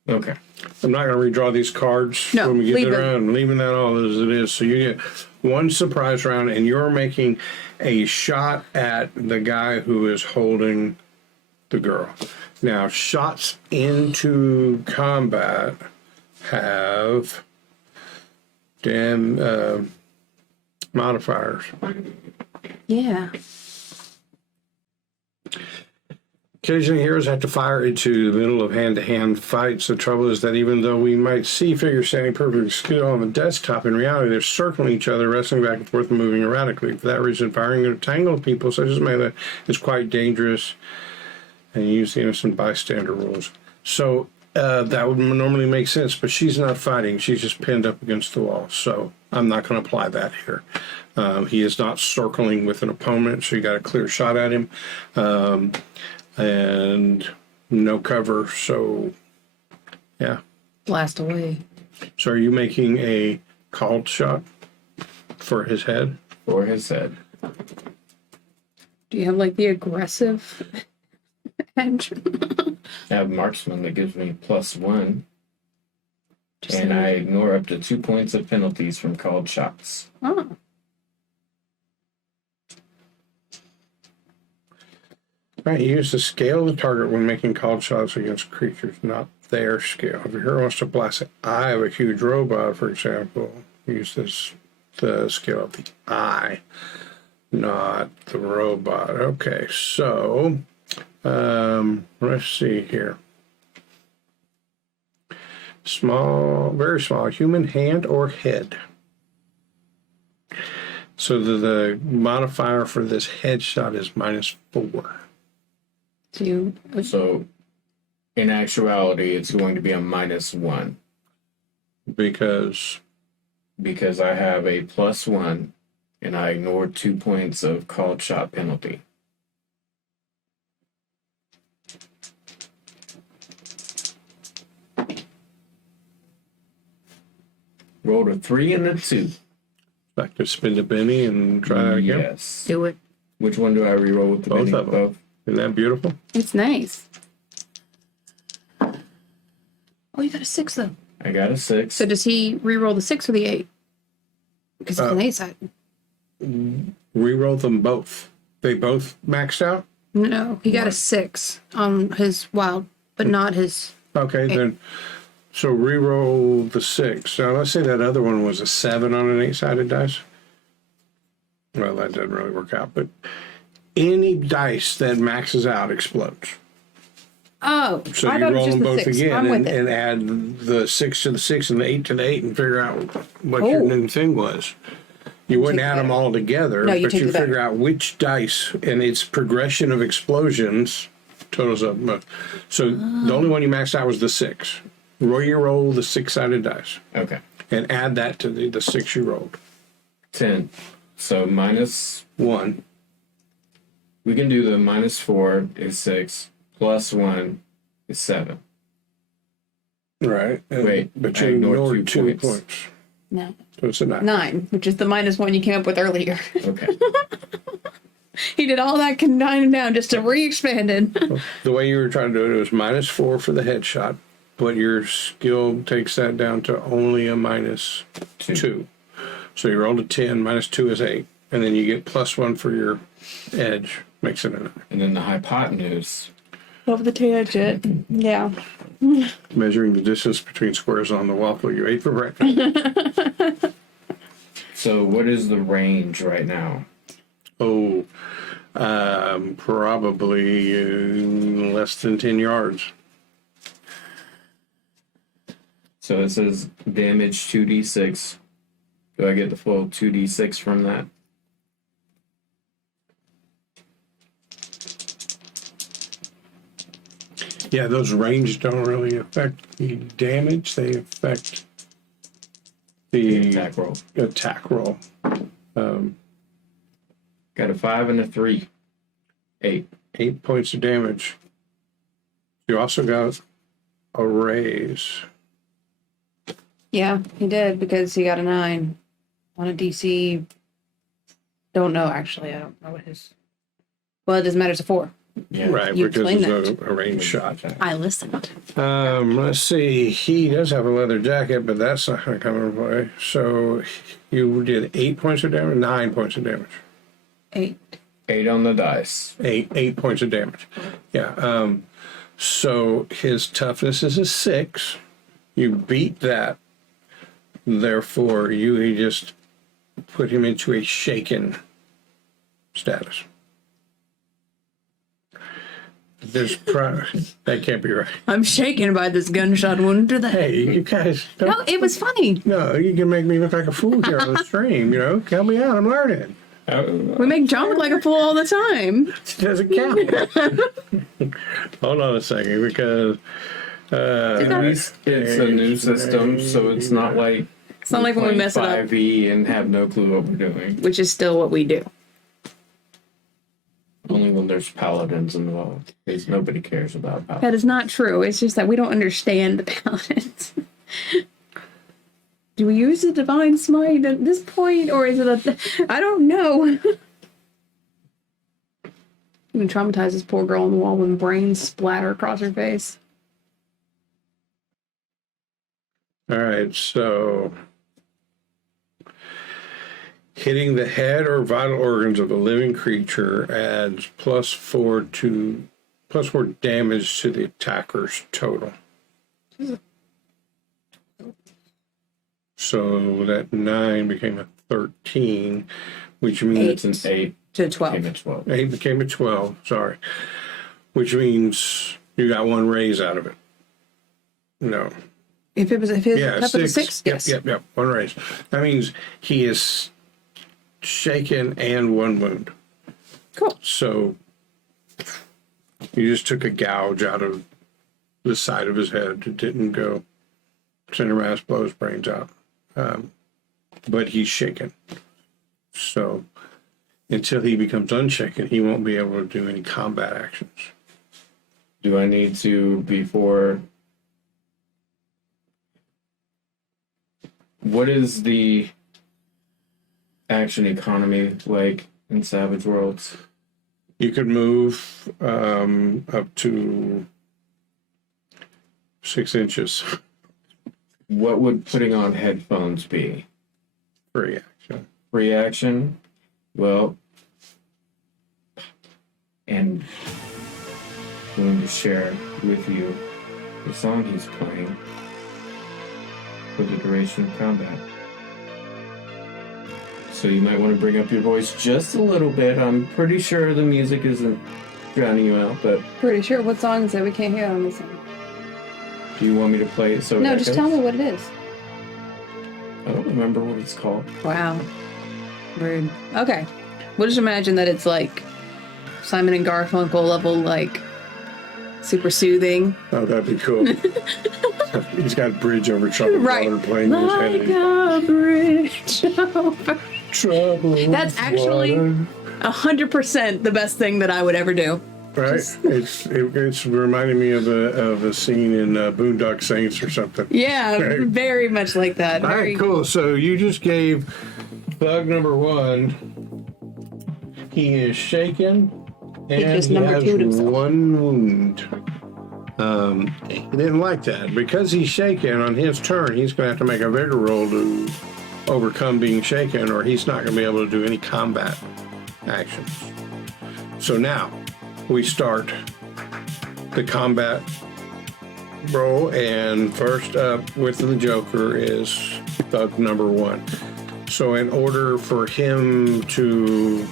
Okay. I'm not going to redraw these cards No, when we get leave to the it. round. I'm leaving that all as it is. So you get one surprise round, and you're making a shot at the guy who is holding the girl. Now, shots into combat have modifiers. Yeah. Occasionally, heroes have to fire into the middle of hand-to-hand fights. The trouble is that even though we might see figures standing perfectly still on the desktop, in reality, they're circling each other, wrestling back and forth, and moving erratically. For that reason, firing into tangled people, such as melee, is quite dangerous, and use the innocent bystander rules. So that would normally make sense, but she's not fighting. She's just pinned up against the wall. So I'm not going to apply that here. He is not circling with an opponent, so you got a clear shot at him. And no cover, so yeah. Blast away. So are you making a called shot for his head? For his head. Do you have like the aggressive edge? I have marksman that gives me +1. Just And saying. I ignore up to 2 points of penalties from called shots. Oh. Right, you use the scale of the target when making called shots against creatures, not their scale. If your hero wants to blast the eye of a huge robot, for example, use the scale of the eye, not the robot. Okay, so let's see here. Small, very small, human hand or head. So the modifier for this headshot is -4. Do you? So In actuality, it's going to be a -1 because because I have a +1 and I ignored 2 points of called shot penalty. Rolled a 3 and a 2. like to spend a penny and try that again. Yes. Do it. Which one do I re-roll with the Both penny? of them. Isn't that beautiful? It's nice. Oh, you got a 6 though. I got a 6. So does he re-roll the 6 or the 8? Because it's an 8 side. Reroll them both. They both maxed out? No, he got a 6 on his wild, but not his. Okay, then. So reroll the 6. Now let's say that other one was a 7 on an 8-sided dice. Well, that doesn't really work out, but any dice that maxes out explodes. Oh, So I you thought it was roll just them the both 6. again I'm with and it. add the 6 to the 6 and the 8 to the 8 and figure out what your Oh. new thing was. You wouldn't take add the them better. all together, No, you but take you the better. figure out which dice and its progression of explosions totals up. So the only one you maxed out was the 6. Roll the 6-sided dice Okay. and add that to the 6 you rolled. 10. So minus, 1. we can do the -4 is 6, +1 is 7. Right. Wait, but I you ignored ignored 2 2 points. points. No. So it's a 9. 9, which is the -1 you came up with earlier. Okay. He did all that combining down just to re-expand it. The way you were trying to do it was -4 for the headshot, but your skill takes that down to only a -2. So you rolled a 10, -2 is 8, and then you get +1 for your edge, makes it a 9. And then the hypotenuse. Over the tangent. Yeah. Measuring the distance between squares on the waffle you ate for breakfast. So what is the range right now? Oh, probably less than 10 yards. So it says damage 2d6. Do I get the full 2d6 from that? Yeah, those range don't really affect the damage. They affect the Attack roll. attack roll. Got a 5 and a 3. 8. 8 points of damage. You also got a raise. Yeah, he did because he got a 9 on a DC. Don't know, actually. I don't know what his. Well, it doesn't matter. It's a 4. Yeah. Right, You because explained it's a range shot. I listened. Let's see. He does have a leather jacket, but that's not going to come into play. So you did 8 points of damage, 9 points of damage. 8. 8 on the dice. 8 points of damage. Yeah. So his toughness is a 6. You beat that. Therefore, you just put him into a shaken status. There's that can't be right. I'm shaken by this gunshot wound to the head. Hey, you guys. No, it was funny. No, you can make me look like a fool here on the stream. Help me out. I'm learning. We make John look like a fool all the time. It doesn't count. Hold on a second, because At least it's a new system, so it's not like It's not like when we mess it up, 5e and have no clue what we're doing. which is still what we do. Only when there's paladins involved, because nobody cares about paladins. That is not true. It's just that we don't understand the paladins. Do we use the divine smite at this point, or is it a? I don't know. Even traumatize this poor girl on the wall when brains splatter across her face. all right, so hitting the head or vital organs of a living creature adds +4 damage to the attacker's total. So that 9 became a 13, which means It's an 8 To 12. and a 12. 8 became a 12, sorry. Which means you got 1 raise out of it. No. If his Yeah, tough was 6. a 6, yes. Yep. 1 raise. That means he is shaken and 1 wound. Cool. So you just took a gouge out of the side of his head. It didn't go center mass, blow his brains out. But he's shaken. So until he becomes unshaken, he won't be able to do any combat actions. Do I need to, before... What is the action economy like in Savage Worlds? You could move up to 6 inches. What would putting on headphones be? Free action. Free action? Well, and I'm going to share with you the song he's playing for the duration of combat. So you might want to bring up your voice just a little bit. I'm pretty sure the music isn't drowning you out, but... Pretty sure. What song is it? We can't hear it on this one. Do you want me to play it so No, it just echoes? tell me what it is. I don't remember what it's called. Wow. Rude. Okay. We'll just imagine that it's like Simon and Garfunkel level, like super soothing. Oh, that'd be cool. He's got bridge over troubled Right. water playing in his Like head. a bridge over. Troubled That's actually water. 100% the best thing that I would ever do. Right. It's reminding me of a scene in Boondock Saints or something. Yeah, Right. very much like that. All Very right, cool. So you just gave thug number 1. He is shaken, and just he number has 2'd himself. 1 wound. He didn't like that. Because he's shaken, on his turn, he's going to have to make a vigor roll to overcome being shaken, or he's not going to be able to do any combat actions. So now we start the combat roll, and first up with the Joker is thug number 1. So in order for him to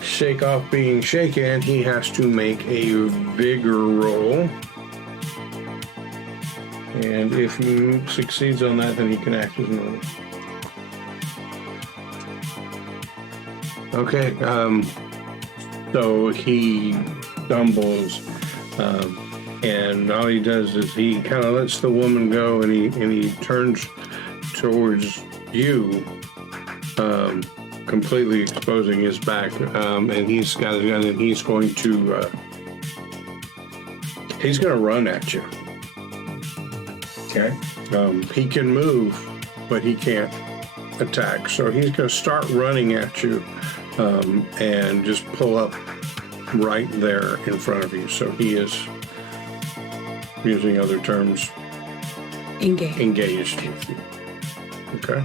shake off being shaken, he has to make a vigor roll. And if he succeeds on that, then he can act as normal. Okay, so he stumbles, and all he does is he kind of lets the woman go, and he turns towards you, completely exposing his back, and he's got his gun, and he's going to run at you. Okay. He can move, but he can't attack, so he's going to start running at you, and just pull up right there in front of you. So he is, using other terms, engaged with you. Okay.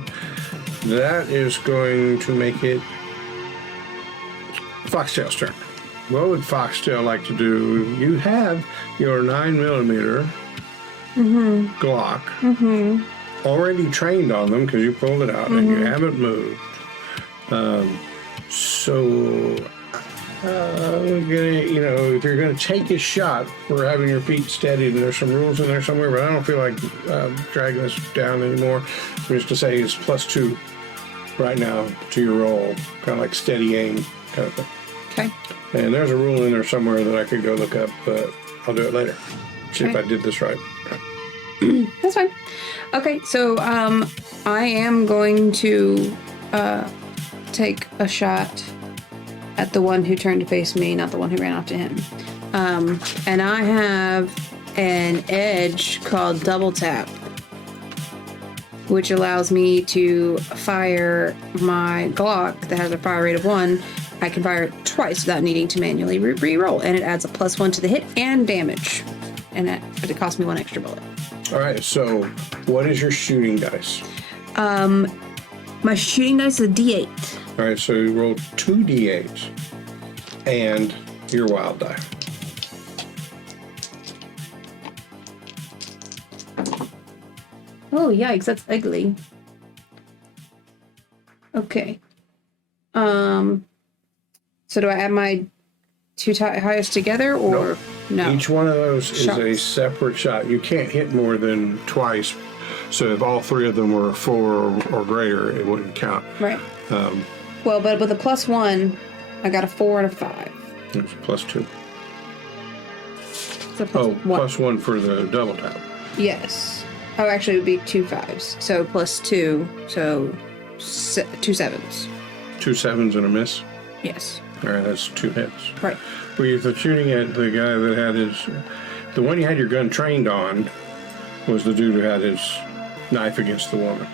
That is going to make it Foxtail's turn. What would Foxtail like to do? You have your 9mm Glock already trained on them because you pulled it out and you haven't moved. So if you're gonna take a shot for having your feet steadied, and there's some rules in there somewhere, but I don't feel like dragging this down anymore. I'm just to say it's +2 right now to your roll, kind of like steady aim kind of thing. Okay. And there's a rule in there somewhere that I could go look up, but I'll do it later. See if I did this right. That's fine. Okay, so I am going to take a shot at the one who turned to face me, not the one who ran off to him. And I have an edge called double tap, which allows me to fire my Glock that has a fire rate of 1. I can fire it twice without needing to manually re-roll, and it adds a +1 to the hit and damage. But it costs me 1 extra bullet. All right, so what is your shooting dice? My shooting dice is a D8. All right, so you roll 2 D8s and your wild die. Oh, yikes, that's ugly. Okay. So do I add my 2 highest together, or no? Each one of those Shots. is a separate shot. You can't hit more than twice. So if all 3 of them were 4 or greater, it wouldn't count. Right. Well, but with a +1, I got a 4 and a 5. It's +2. So plus Oh, one. plus 1 for the double tap. Yes. Oh, actually, it would be 2 5s. So plus 2. So 2 7s. 2 7s and a miss. Yes. All right, that's 2 hits. Right. Well, you're shooting at the guy that had the one you had your gun trained on was the dude who had his knife against the woman.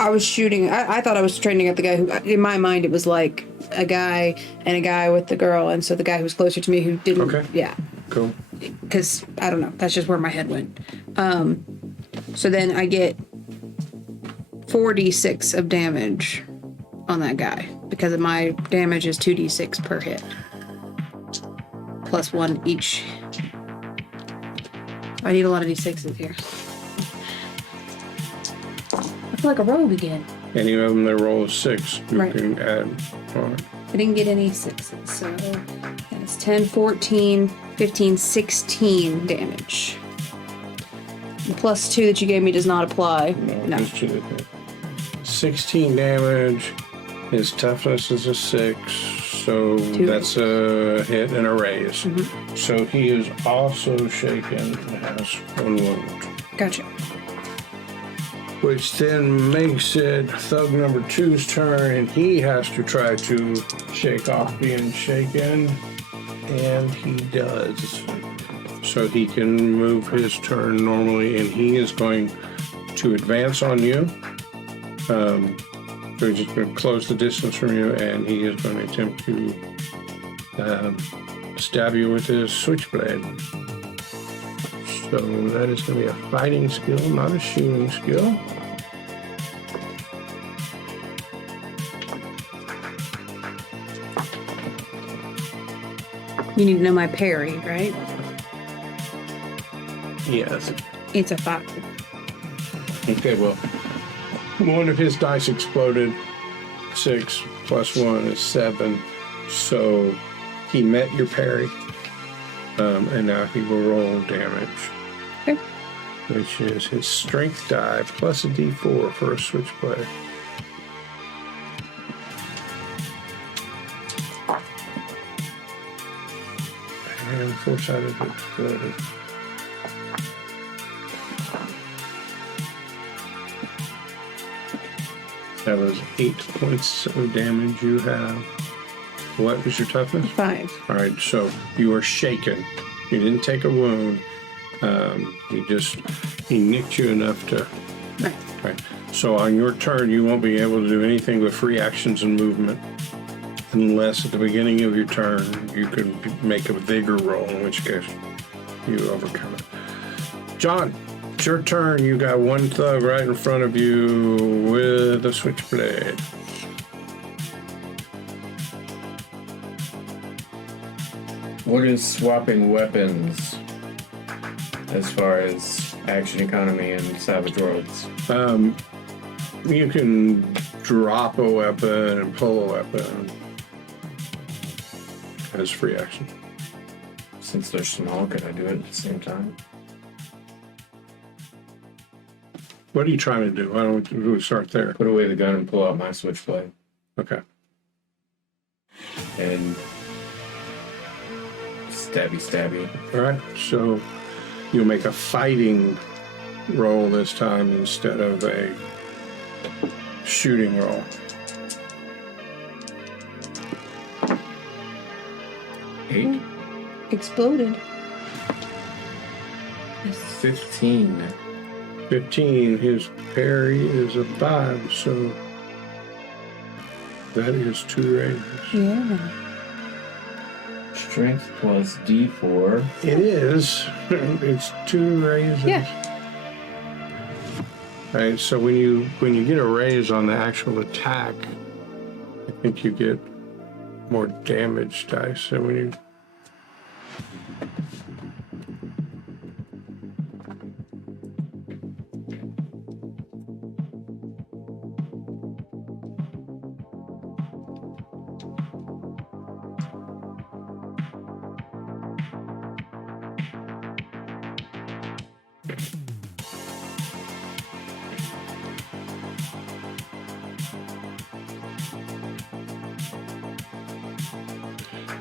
I was shooting. I thought I was training at the guy who, in my mind, it was like a guy and a guy with the girl. And so the guy who was closer to me who didn't. Okay. Yeah. Cool. Because, I don't know. That's just where my head went. So then I get 4d6 of damage on that guy. Because of my damage is 2d6 per hit. Plus 1 each. I need a lot of d6s here. I feel like a rogue again. Any of them that roll a 6, you Right. can add on it. I didn't get any 6s, so that's 10, 14, 15, 16 damage. The plus 2 that you gave me does not apply. No. Just 2 hit. 16 damage. His toughness is a 6, so 2 that's a hit and a raise. Mm-hmm. So he is also shaken and has 1 wound. Gotcha. Which then makes it Thug number 2's turn, and he has to try to shake off being shaken, and he does. So he can move his turn normally, and he is going to advance on you. So he's just going to close the distance from you, and he is going to attempt to stab you with his switchblade. So that is going to be a fighting skill, not a shooting skill. You need to know my parry, right? Yes. It's a 5. Okay, well, one of his dice exploded. 6 plus 1 is 7. So he met your parry. And now he will roll damage. Okay. Which is his strength die plus a d4 for a switchblade. And 4-sided exploded. That was 8 points of damage you have. What was your toughness? 5. All right, so you are shaken. You didn't take a wound. He nicked you enough to. Right. Right. So on your turn, you won't be able to do anything with free actions and movement, unless at the beginning of your turn you can make a vigor roll, in which case you overcome it. John, it's your turn. You got one thug right in front of you with a switchblade. What is swapping weapons as far as action economy and Savage Worlds? You can drop a weapon and pull a weapon as free action. Since they're small, could I do it at the same time? What are you trying to do? Why don't we start there? Put away the gun and pull out my switchblade. Okay. And stabby. All right. So you'll make a fighting roll this time instead of a shooting roll. Eight? Exploded. 15. 15. His parry is a 5, so that is 2 raises. Yeah. Strength plus D4. It is. It's 2 raises. Yeah. Right, so when you get a raise on the actual attack, I think you get more damage dice. So when you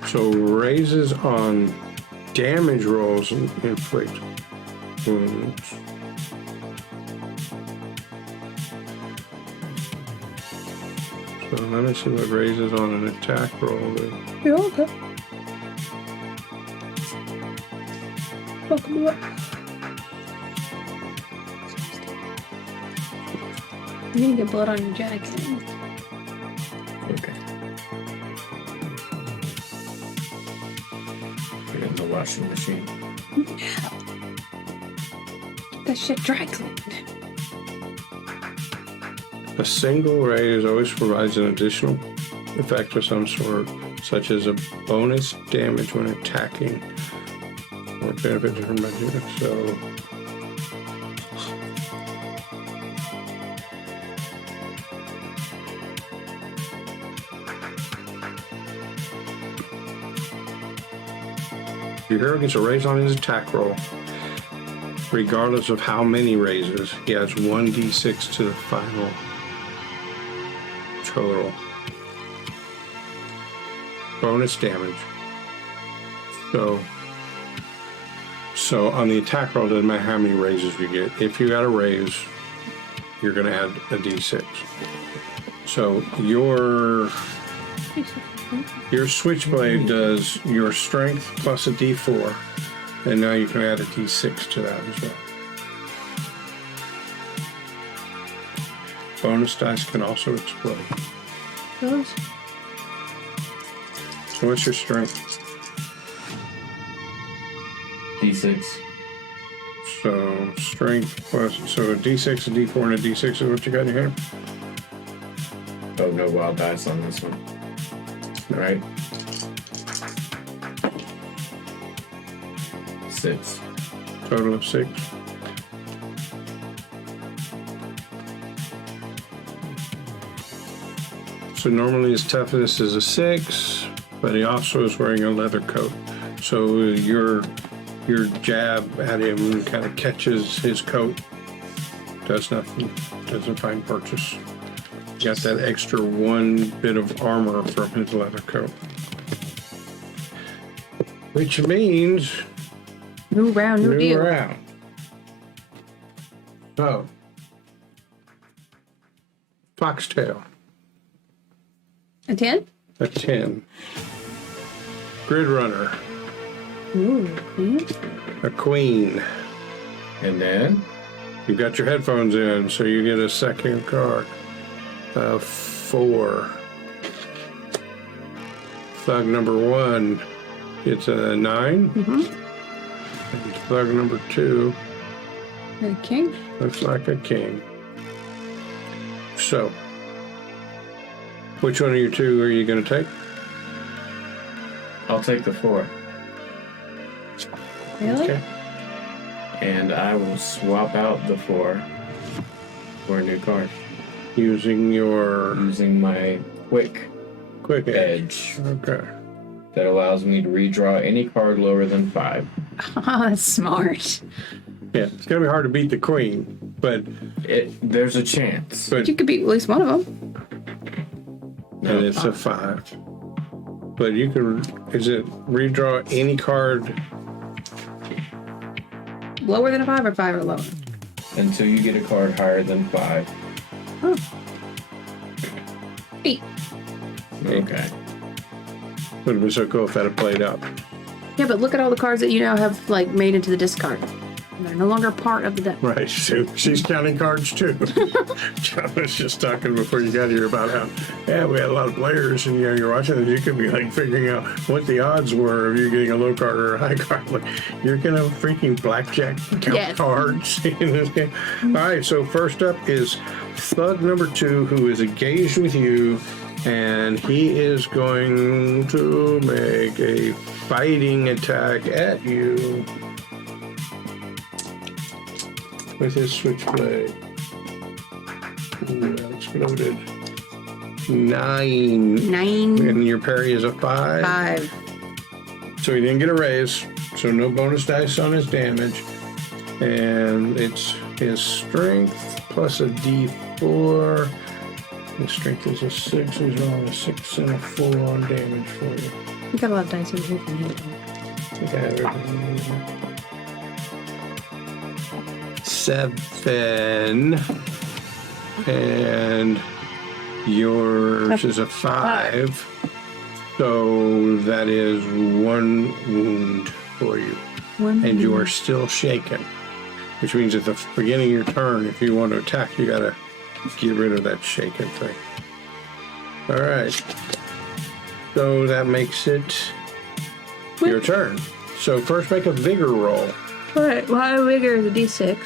So raises on damage rolls and inflict wounds. So let me see what raises on an attack roll is. Yeah, okay. Welcome back. You're gonna get blood on your jacket. Okay. Put it in the washing machine. Get that shit dry cleaned. A single raise always provides an additional effect of some sort, such as a bonus damage when attacking or benefit different magic. So your hero gets a raise on his attack roll. Regardless of how many raises, he adds 1d6 to the final total. Bonus damage. So on the attack roll, it doesn't matter how many raises you get. If you got a raise, you're going to add a d6. So your switchblade does your strength plus a d4, and now you can add a d6 to that as well. Bonus dice can also explode. Those? So what's your strength? D6. So strength plus, so a d6, a d4, and a d6 is what you got in your hand? Oh, no wild dice on this one. Right? 6. Total of 6. So normally his toughness is a 6, but he also is wearing a leather coat. So your jab at him kind of catches his coat, does nothing, doesn't find purchase. Got that extra 1 bit of armor from his leather coat. Which means New round, new deal. round. So, Foxtail, A 10? a 10. Gridrunner, Ooh, queen. a queen. And then You've got your headphones in, so you get a second card. 4. Thug number 1, it's a 9. And thug number 2 A king? looks like a king. So, which one of you two are you going to take? I'll take the 4. Really? Okay. And I will swap out the 4 for a new card. Using your Using my quick quick edge. edge Okay. that allows me to redraw any card lower than 5. Oh, that's smart. Yeah, it's going to be hard to beat the queen, but There's a chance. but You could beat at least one of them. and it's a 5. But you can, is it redraw any card? Lower than a 5 or 5 or lower? Until you get a card higher than 5. Oh. 8. Okay. Would have been so cool if that had played out. Yeah, but look at all the cards that you now have like made into the discard. They're no longer part of the deck. Right, she's counting cards too. John was just talking before you got here about how, yeah, we had a lot of players, and you're watching it, you could be like figuring out what the odds were of you getting a low card or a high card. Like, you're gonna freaking blackjack count Yes. cards in this game. All right, so first up is Thug number 2, who is engaged with you, and he is going to make a fighting attack at you with his switchblade. Ooh, that exploded. 9. 9. And your parry is a 5. 5. So he didn't get a raise, so no bonus dice on his damage. And it's his strength plus a d4. His strength is a 6, he's rolling a 6 and a 4 on damage for you. We got a lot of dice over here from here. Okay. 7. And yours is a 5. So that is 1 wound for you. And you are still shaken. Which means at the beginning of your turn, if you want to attack, you gotta get rid of that shaken thing. Alright. So that makes it your turn. So first make a vigor roll. Alright, well, how vigor is a d6?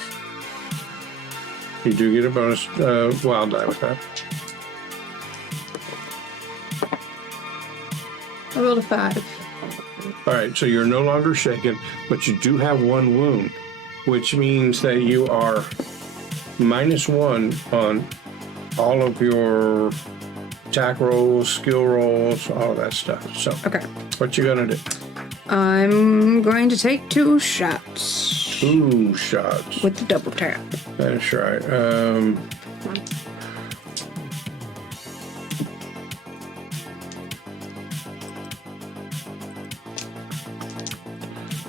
You do get a bonus wild die with that. I rolled a 5. Alright, so you're no longer shaken, but you do have 1 wound, which means that you are -1 on all of your attack rolls, skill rolls, all of that stuff. So, Okay. what you gonna do? I'm going to take 2 shots 2 shots. with the double tap. That's right.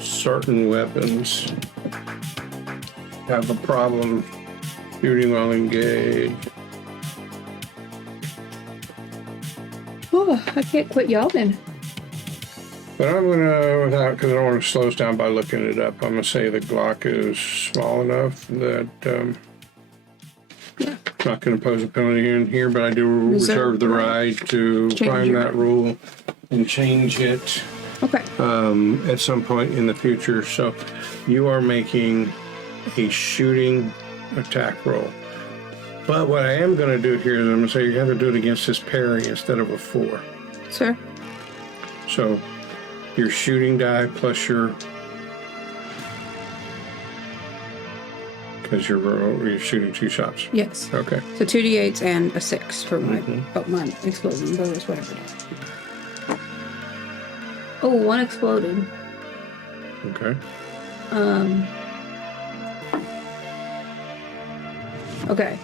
Certain weapons have a problem shooting while engaged. Oh, I can't quit yawning. But I'm gonna, without, because I don't want to slow us down by looking it up, I'm gonna say the Glock is small enough that it's not gonna pose a penalty in here, but I do reserve the right to find that rule and change it Okay. at some point in the future. So you are making a shooting attack roll. But what I am gonna do here is I'm gonna say you have to do it against this parry instead of a 4. Sir. So your shooting die plus your, because you're shooting 2 shots. Yes. Okay. So 2 d8s and a 6 for my my exploding bonus, whatever. Oh, 1 exploded. Okay. Okay.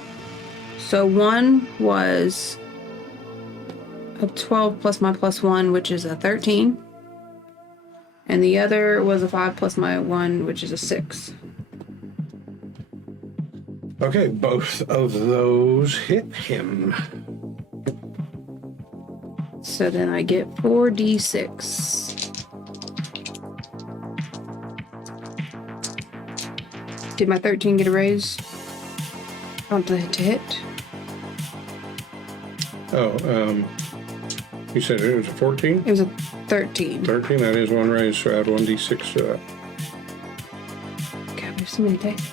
So 1 was a 12 plus my +1, which is a 13. And the other was a 5 plus my 1, which is a 6. Okay, both of those hit him. So then I get 4d6. Did my 13 get a raise? On to hit? Oh, you said it was a 14? It was a 13. 13, that is 1 raise, so add 1d6 to that. God, there's so many dice.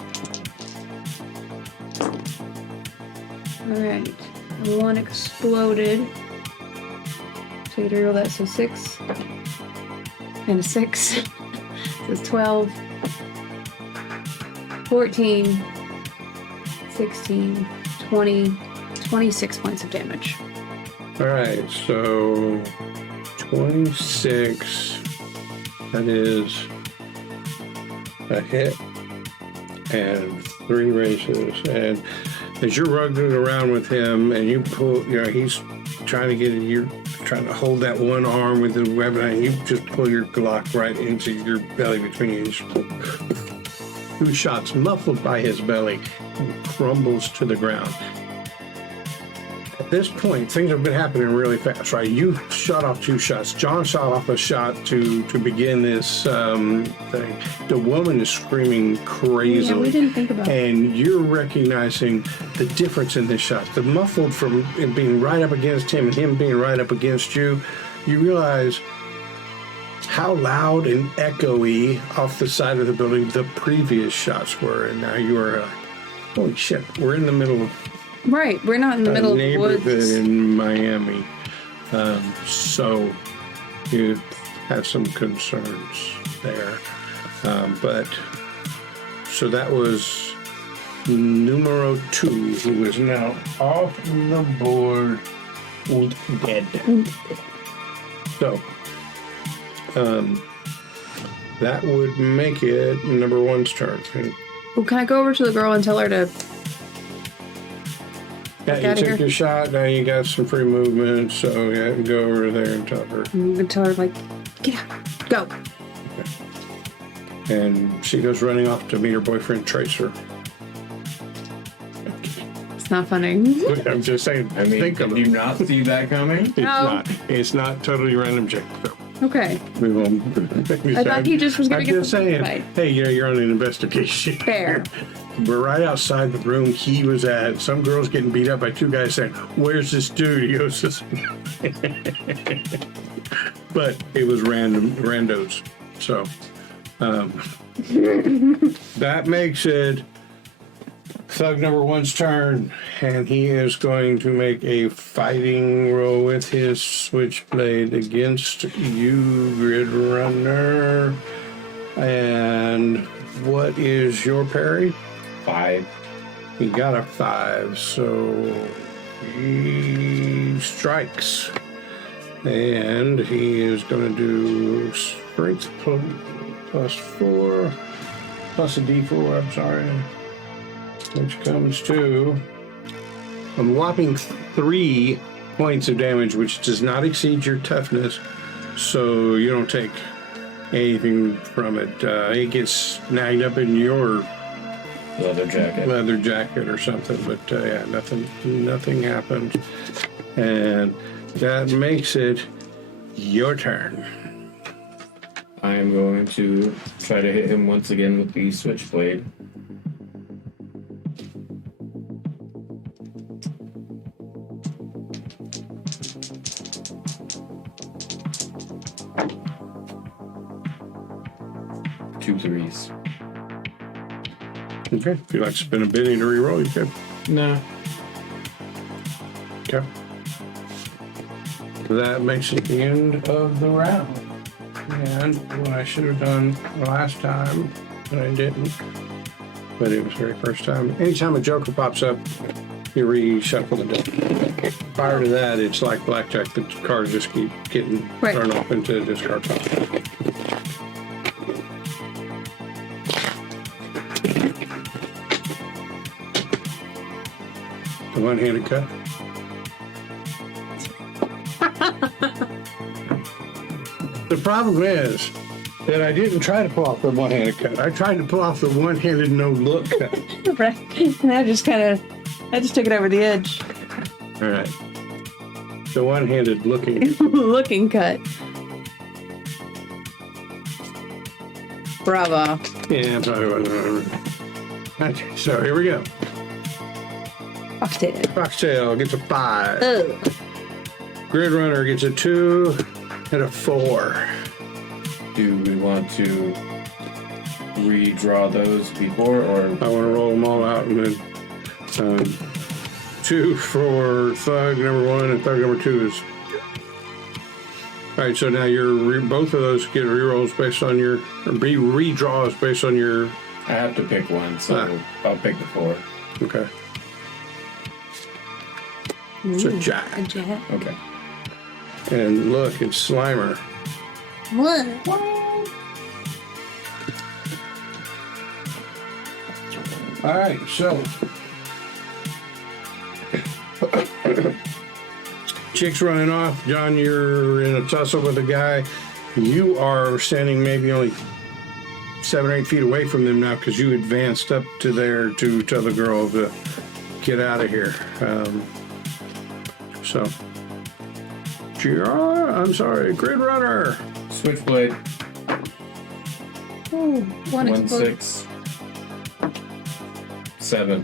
Alright. 1 exploded. So you reroll that, so 6. And a 6. So 12. 14. 16. 20. 26 points of damage. Alright, so 26, that is a hit and 3 raises. And as you're rugging around with him and you pull, he's trying to get it, you're trying to hold that one arm with the weapon and you just pull your Glock right into your belly between you. 2 shots muffled by his belly and crumbles to the ground. At this point, things have been happening really fast, right? You shot off 2 shots. John shot off a shot to begin this thing. The woman is screaming crazily. Yeah, we didn't think about it. And you're recognizing the difference in this shot. The muffled from it being right up against him and him being right up against you. You realize how loud and echoey off the side of the building the previous shots were. And now you are like, holy shit, we're in the middle of Right, we're not in the middle of the neighborhood woods. in Miami. So you have some concerns there. But so that was numero 2, who is now off the board and dead. So that would make it number 1's turn. Well, can I go over to the girl and tell her to Yeah, you outta took here. your shot. Now you got some free movement, so yeah, go over there and tell her. I'm gonna tell her, like, get out, go. And she goes running off to meet her boyfriend Tracer. It's not funny. I'm just saying. I mean, think of did it. you not see that coming? It's No. not. It's not totally random check. So Okay. we won't. I thought he just was gonna I'm get just the saying. fight. Hey, you're on an investigation. Fair. We're right outside the room he was at. Some girl's getting beat up by two guys saying, "Where's this dude?" He goes, "This." But it was randos. So that makes it Thug number one's turn, and he is going to make a fighting roll with his switchblade against you, Gridrunner. And what is your parry? 5. He got a 5, so he strikes. And he is going to do strength plus 4, plus a d4, I'm sorry. Which comes to a whopping 3 points of damage, which does not exceed your toughness, so you don't take anything from it. It gets snagged up in your Leather jacket. or something, but yeah, nothing happened, and that makes it your turn. I am going to try to hit him once again with the switchblade. Two threes. Okay, if you'd like to spin a Benny to reroll, you can. No. Okay. That makes it the end of the round. And what I should have done last time, but I didn't. But it was the very first time. Anytime a joker pops up, you reshuffle the deck. Prior to that, it's like blackjack. The cards just keep getting thrown off into the discard pile. The one-handed cut. The problem is that I didn't try to pull off the one-handed cut. I tried to pull off the one-handed no-look cut. Right. And I just took it over the edge. All right. The one-handed looking. Looking cut. Bravo. Yeah, probably wasn't. Okay, so here we go. Foxtail. Foxtail gets a 5. Ugh. Gridrunner gets a 2 and a 4. Do we want to redraw those before, or I want to roll them all out and then 2 for Thug number 1 and Thug number 2 is. All right, so now your both of those get rerolls based on your, or redraws based on your. I have to pick one, so I'll pick the 4. Okay. It's a jack. A jet. Okay. And look, it's Slimer. What? All right, so chick's running off. John, you're in a tussle with a guy. You are standing maybe only 7 or 8 feet away from them now because you advanced up to there to tell the girl to get out of here. So, I'm sorry, Gridrunner. Switchblade. Oh, 1 1, explode. 6, 7.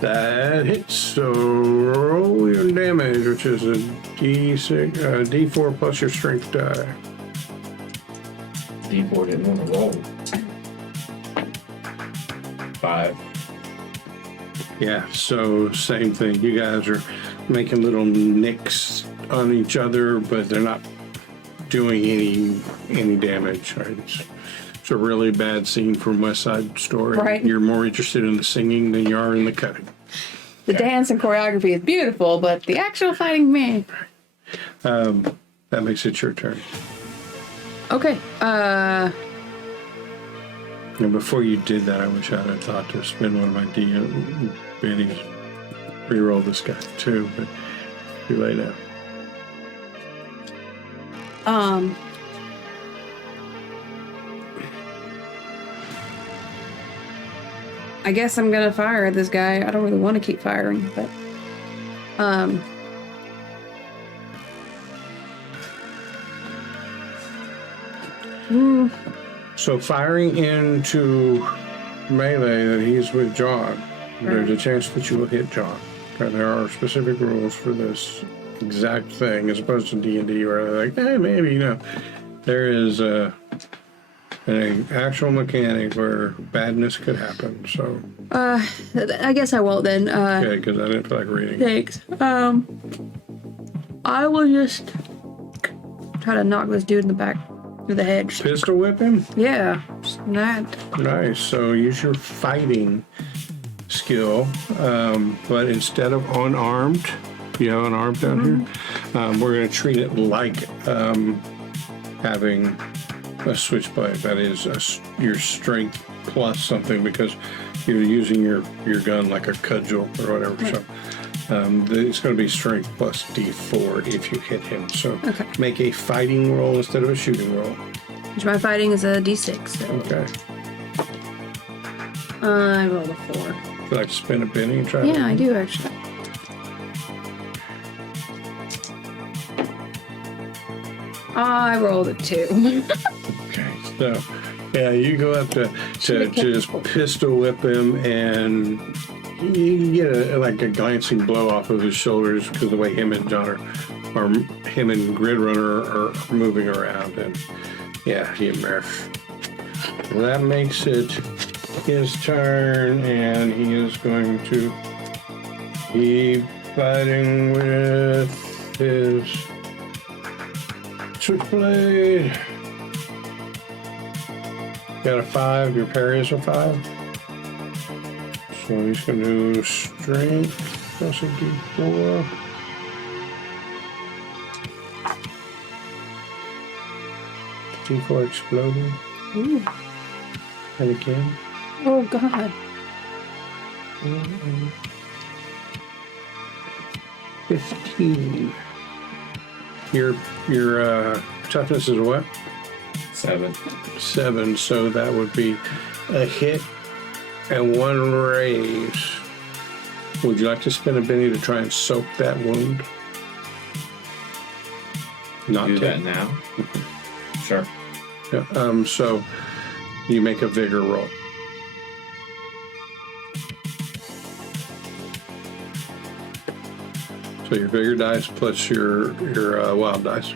That hits, so roll your damage, which is a D6, D4 plus your strength die. D4 didn't want to roll. 5. Yeah, so same thing. You guys are making little nicks on each other, but they're not doing any damage. Right? It's a really bad scene from West Side Story. Right. You're more interested in the singing than you are in the cutting. The dance and choreography is beautiful, but the actual fighting, man. That makes it your turn. Okay. And before you did that, I wish I'd have thought to spend one of my bennies. re-roll this guy too, but too late now. I guess I'm gonna fire at this guy. I don't really want to keep firing, but So firing into melee that he's with John, there's a chance that you will hit John. Okay, there are specific rules for this exact thing, as opposed to D&D where they're like, hey, maybe, there is an actual mechanic where badness could happen. So I guess I won't then. okay, because I didn't feel like reading. Thanks. I will just try to knock this dude in the back of the head. Pistol whip him? Yeah, just that. Nice. So use your fighting skill, but instead of unarmed, you have unarmed down here. We're going to treat it like having a switchblade. That is your strength plus something, because you're using your gun like a cudgel or whatever. Right. So it's going to be strength plus D4 if you hit him. So Okay. make a fighting roll instead of a shooting roll. Which my fighting is a D6. So. Okay. I rolled a 4. Would you like to spin a penny and try to... Yeah, I do actually. I rolled a 2. Okay, so yeah, you go up to just pistol whip him, and you get a glancing blow off of his shoulders because the way him and John or him and Gridrunner are moving around, and yeah, he emerged. Well, that makes it his turn, and he is going to be fighting with his switchblade. Got a 5, your parry is a 5. So he's going to do strength plus a D4. D4 exploding. Ooh. And again. Oh god. 15. Your toughness is what? 7. 7, so that would be a hit and 1 raise. Would you like to spin a penny to try and soak that wound? Not Do take. that now. Sure. Yeah, so you make a vigor roll. So your vigor dice plus your wild dice.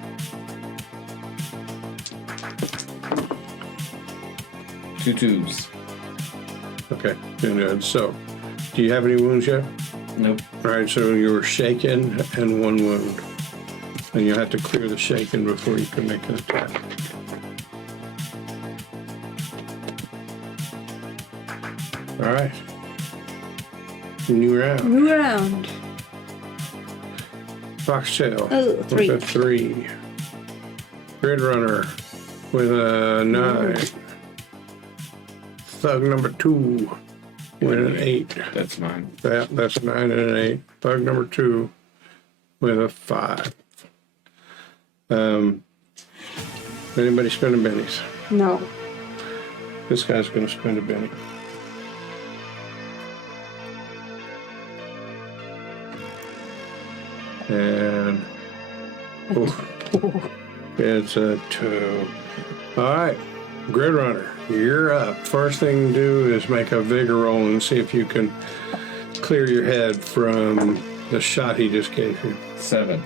2 2s. Okay, good. So, do you have any wounds yet? Nope. All right, so you were shaken and 1 wound. And you have to clear the shaken before you can make an attack. All right. New round. New round. Foxtail. Oh, 3. With a 3. Gridrunner with a 9. Thug number 2 with an 8. That's mine. That's a 9 and an 8. Thug number 2 with a 5. Anybody spending bennies? No. This guy's going to spend a benny. And it's a 2. All right, Gridrunner, you're up. First thing to do is make a vigor roll and see if you can clear your head from the shot he just gave you. 7.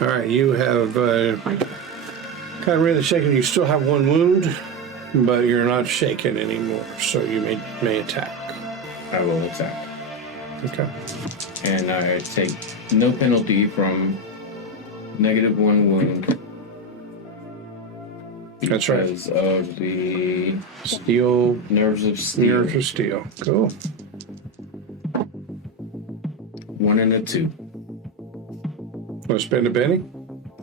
All right, you have kind of really shaken. You still have 1 wound, but you're not shaken anymore, so you may attack. I will attack. Okay. And I take no penalty from -1 wound. That's right. Because of the Steel, nerves of steel. nerves of steel. Cool. 1 and a 2. Want to spend a penny?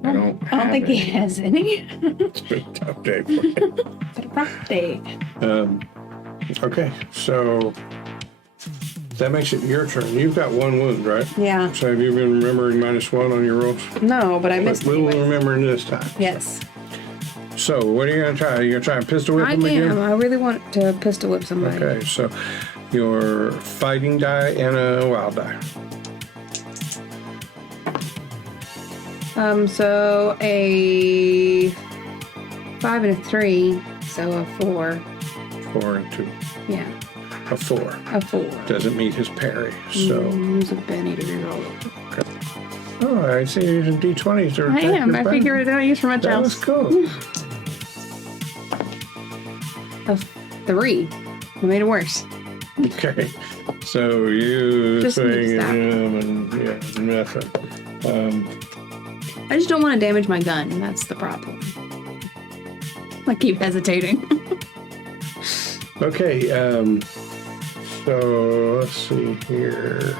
I don't think he has any. It's been a tough day for you. It's a rough day. Okay, so That makes it your turn. You've got 1 wound, right? Yeah. So have you been remembering -1 on your rolls? No, but I missed We'll anyways. remember this time. Yes. So what are you going to try? Are you going to try and pistol whip I him again? am. I really want to pistol whip somebody. Okay, so your fighting die and a wild die. So a 5 and a 3, so a 4. 4 and 2. Yeah, A 4. a 4. Doesn't meet his parry, so... Use a Benny to reroll. Oh, I see you're using D20s to I attack am. your I friend. figured I don't use for much That else. was cool. A 3. I made it worse. Okay, so you Just swing mix at that. him and yeah, nothing. I just don't want to damage my gun. That's the problem. I keep hesitating. Okay, so let's see here.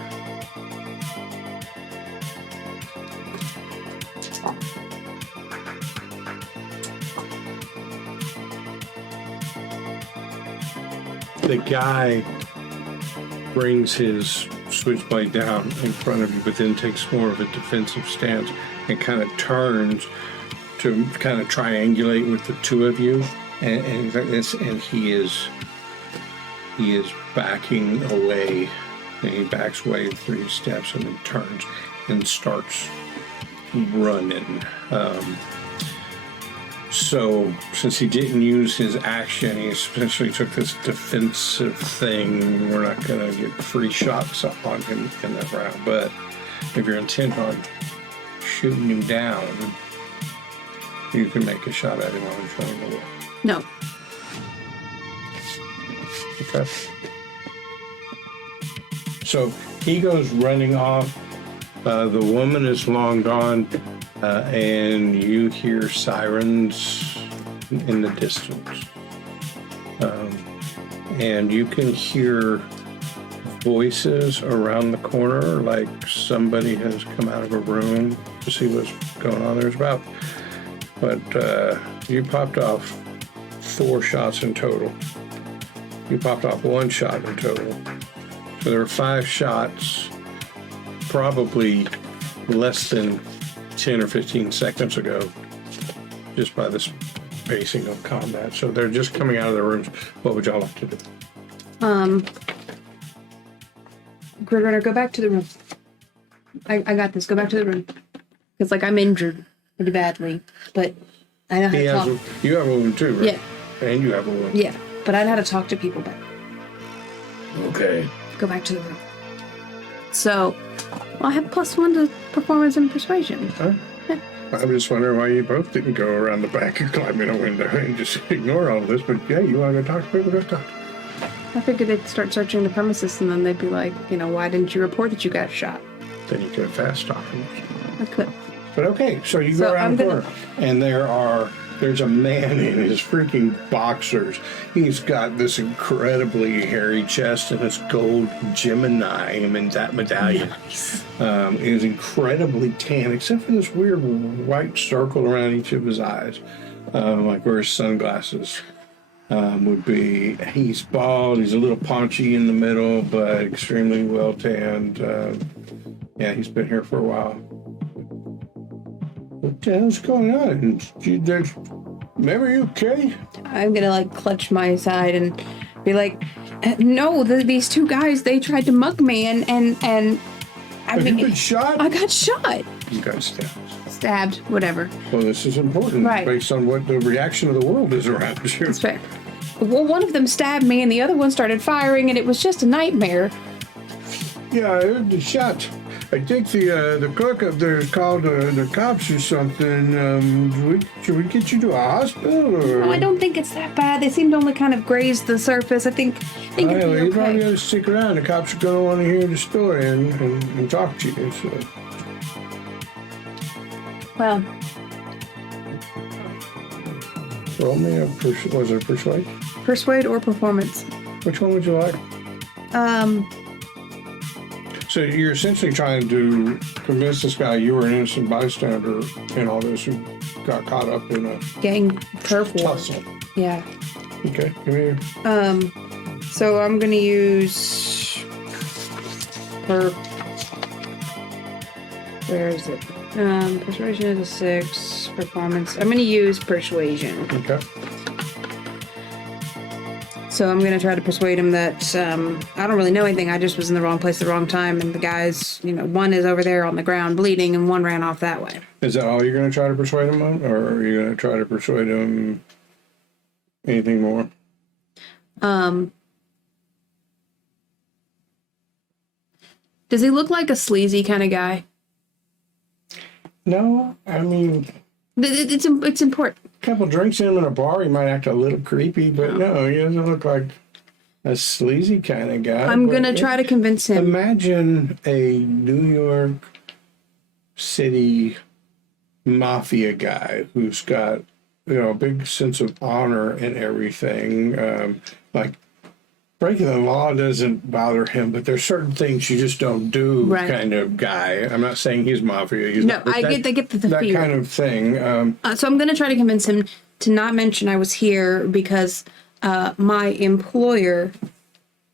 The guy brings his switchblade down in front of you, but then takes more of a defensive stance and kind of turns to kind of triangulate with the two of you, and he is backing away, and he backs away 3 steps and then turns and starts running. So since he didn't use his action, he essentially took this defensive thing. We're not going to get free shots up on him in that round, but if you're intent on shooting him down, you can make a shot at him while he's running away. No. Okay. So he goes running off. The woman is long gone, and you hear sirens in the distance. And you can hear voices around the corner, like somebody has come out of a room to see what's going on. But you popped off 4 shots in total. You popped off 1 shot in total. So there were 5 shots, probably less than 10 or 15 seconds ago, just by the spacing of combat. So they're just coming out of their rooms. What would y'all like to do? Gridrunner, go back to the room. I got this. Go back to the room. Because, like, I'm injured pretty badly, but I know how to talk. You have a wound too, right? Yeah. And you have a wound. Yeah, but I know how to talk to people better. Okay. Go back to the room. So, well, I have +1 to performance and persuasion. Huh? Yeah. I'm just wondering why you both didn't go around the back and climb in a window and just ignore all of this. But yeah, you want to go talk to people? Go talk. I figured they'd start searching the premises and then they'd be like, why didn't you report that you got shot? Then you could have fast talk them. I could. But okay, so you go So around I'm the gonna- corner, and there's a man in his freaking boxers. He's got this incredibly hairy chest and this gold Gemini in that medallion. Nice. Is incredibly tan, except for this weird white circle around each of his eyes, like where his sunglasses would be. He's bald. He's a little paunchy in the middle, but extremely well tanned. Yeah, he's been here for a while. What the hell's going on? Remember, you okay? I'm gonna clutch my side and be like, no, these 2 guys, they tried to mug me and I Have you been shot? I got shot. You got stabbed. Stabbed, whatever. Well, this is important, Right. based on what the reaction of the world is around you. That's fair. Well, one of them stabbed me and the other one started firing and it was just a nightmare. Yeah, I heard the shot. I think the clerk up there called the cops or something. Should we get you to a hospital? Or? No, I don't think it's that bad. They seem to only kind of graze the surface. I think it'll Well, be you probably okay. got to stick around. The cops are going to want to hear the story and talk to you. So. Well, Roll me a was it a persuade? persuade or performance. Which one would you like? So you're essentially trying to convince this guy you were an innocent bystander in all this who got caught up in a Gang turf war. tussle. Yeah. Okay, give me your... So I'm gonna use Where is it? Persuasion is a 6. Performance. I'm going to use Persuasion. Okay. So I'm going to try to persuade him that I don't really know anything. I just was in the wrong place at the wrong time. And the guys, one is over there on the ground bleeding and one ran off that way. Is that all you're going to try to persuade him on? Or are you going to try to persuade him anything more? Does he look like a sleazy kind of guy? No, I mean... It's important. A couple drinks in him in a bar, he might act a little creepy, but no, he doesn't look like a sleazy kind of guy. I'm going to try to convince him. Imagine a New York City mafia guy who's got, a big sense of honor and everything. Like, breaking the law doesn't bother him, but there's certain things you just don't do kind of guy. I'm not saying he's mafia. I get the that fear. kind of thing. So I'm going to try to convince him to not mention I was here because my employer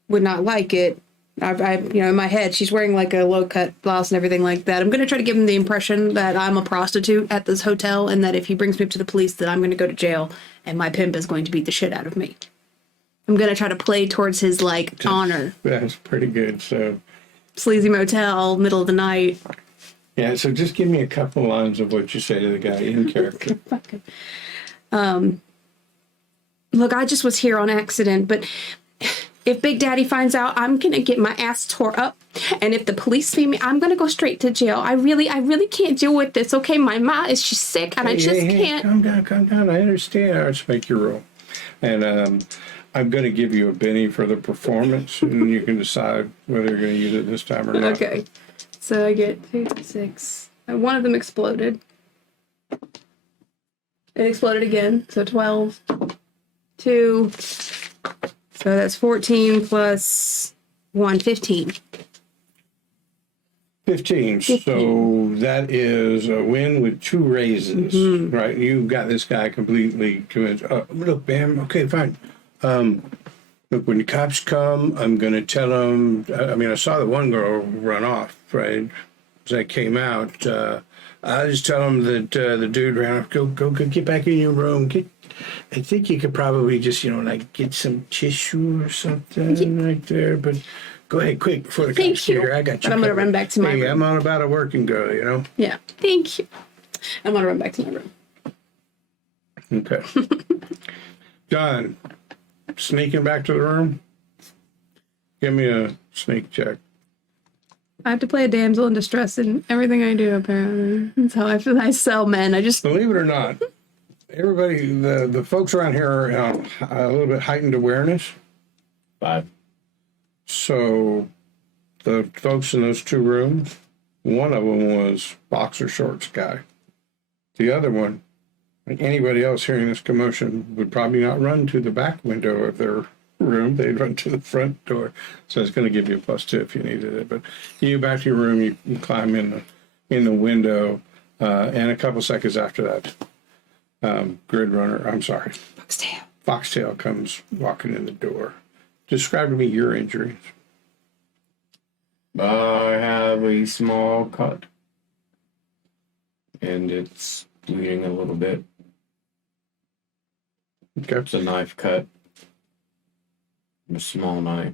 would not like it. In my head, she's wearing like a low-cut blouse and everything like that. I'm going to try to give him the impression that I'm a prostitute at this hotel and that if he brings me up to the police, that I'm going to go to jail and my pimp is going to beat the shit out of me. I'm going to try to play towards his, honor. That's pretty good, so... Sleazy motel, middle of the night. Yeah, so just give me a couple lines of what you say to the guy in character. Look, I just was here on accident, but if Big Daddy finds out, I'm going to get my ass tore up. And if the police see me, I'm going to go straight to jail. I really can't deal with this, okay? My ma she's sick, and I just can't... Calm down. I understand. I'll just make your roll. And, I'm going to give you a Benny for the performance, and you can decide whether you're going to use it this time or not. Okay. So I get 2, 6. One of them exploded. It exploded again. So 12. 2. So that's 14 plus 1, 15. 15. So that is a win with 2 raises, right? You got this guy completely convinced. Look, Bam, okay, fine. Look, when the cops come, I'm going to tell them, I saw the one girl run off, right? As I came out, I'll just tell them that the dude ran off. Go, get back in your room. I think you could probably just, get some tissue or something right there. But go ahead, quick, before the cops get here. I got you. But I'm going to run back to my room. I'm on about a working girl, Yeah, thank you. I'm going to run back to my room. Okay. John. Sneaking back to the room? Give me a sneak check. I have to play a damsel in distress in everything I do, apparently. That's how I feel. I sell men. Believe it or not, everybody, the folks around here are a little bit heightened awareness. 5. So the folks in those 2 rooms, one of them was boxer shorts guy. The other one, like anybody else hearing this commotion, would probably not run to the back window of their room. They'd run to the front door. So it's going to give you a +2 if you needed it. But you back to your room, you climb in the window, and a couple seconds after that, Foxtail comes walking in the door. Describe to me your injuries. I have a small cut, and it's bleeding a little bit. Okay. It's a knife cut. A small knife.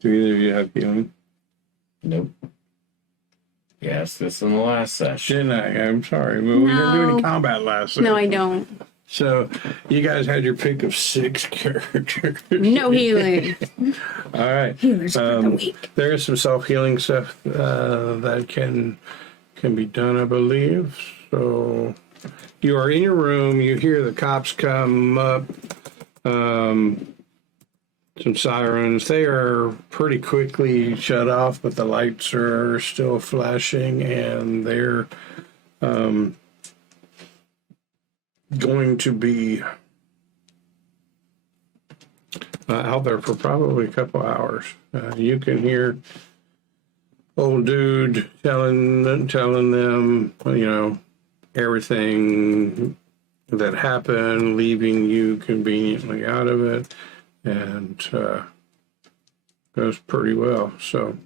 Do either of you have healing? Nope. Yes, this in the last session. Didn't I? I'm sorry. But we didn't do any combat last session. No, I don't. So you guys had your pick of 6 characters. No healing. All right. Healers for the week. There is some self-healing stuff that can be done, I believe. So you are in your room. You hear the cops come up. Some sirens. They are pretty quickly shut off, but the lights are still flashing, and they're going to be out there for probably a couple hours. You can hear old dude telling them, everything that happened, leaving you conveniently out of it, and goes pretty well. So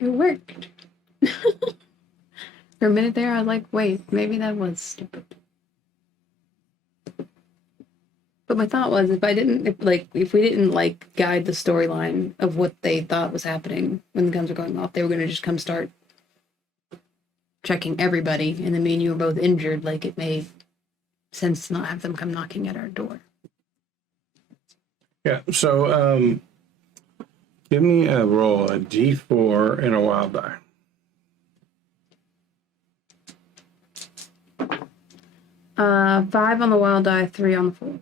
It worked. For a minute there, I was like, wait, maybe that was stupid. But my thought was, if we didn't like guide the storyline of what they thought was happening when the guns were going off, they were going to just come start checking everybody, and then me and you were both injured. Like, it made sense to not have them come knocking at our door. yeah, so give me a roll, a D4 and a wild die. Five on the wild die, 3 on the floor.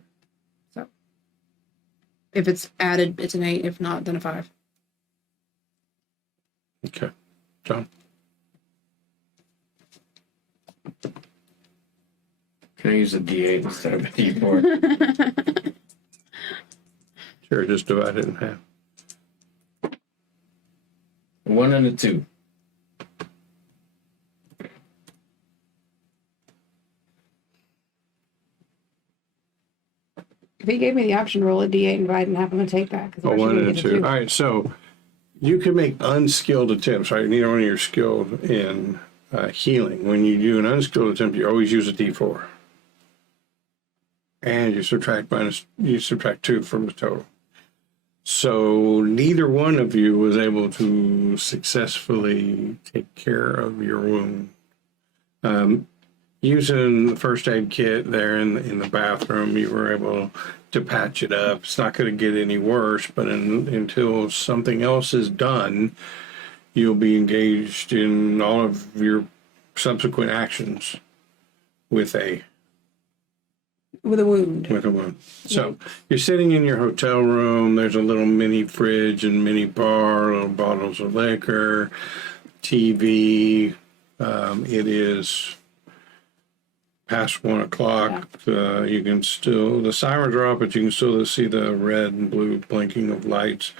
So if it's added, it's an 8. If not, then a 5. Okay, John. Can I use a D8 instead of a D4? Sure, just divide it in half. 1 and a 2. If he gave me the option to roll a D8 and divide it in half, I'm going to take that. Oh, 1 and a 2. All right, so you can make unskilled attempts, right? Neither one of you are skilled in healing. When you do an unskilled attempt, you always use a D4. And you subtract 2 from the total. So neither one of you was able to successfully take care of your wound. Using the first aid kit there in the bathroom, you were able to patch it up. It's not going to get any worse, but until something else is done, you'll be engaged in all of your subsequent actions with a wound. So you're sitting in your hotel room. There's a little mini fridge and mini bar, little bottles of liquor, TV. It is past 1 o'clock. You can still, the sirens are off, but you can still see the red and blue blinking of lights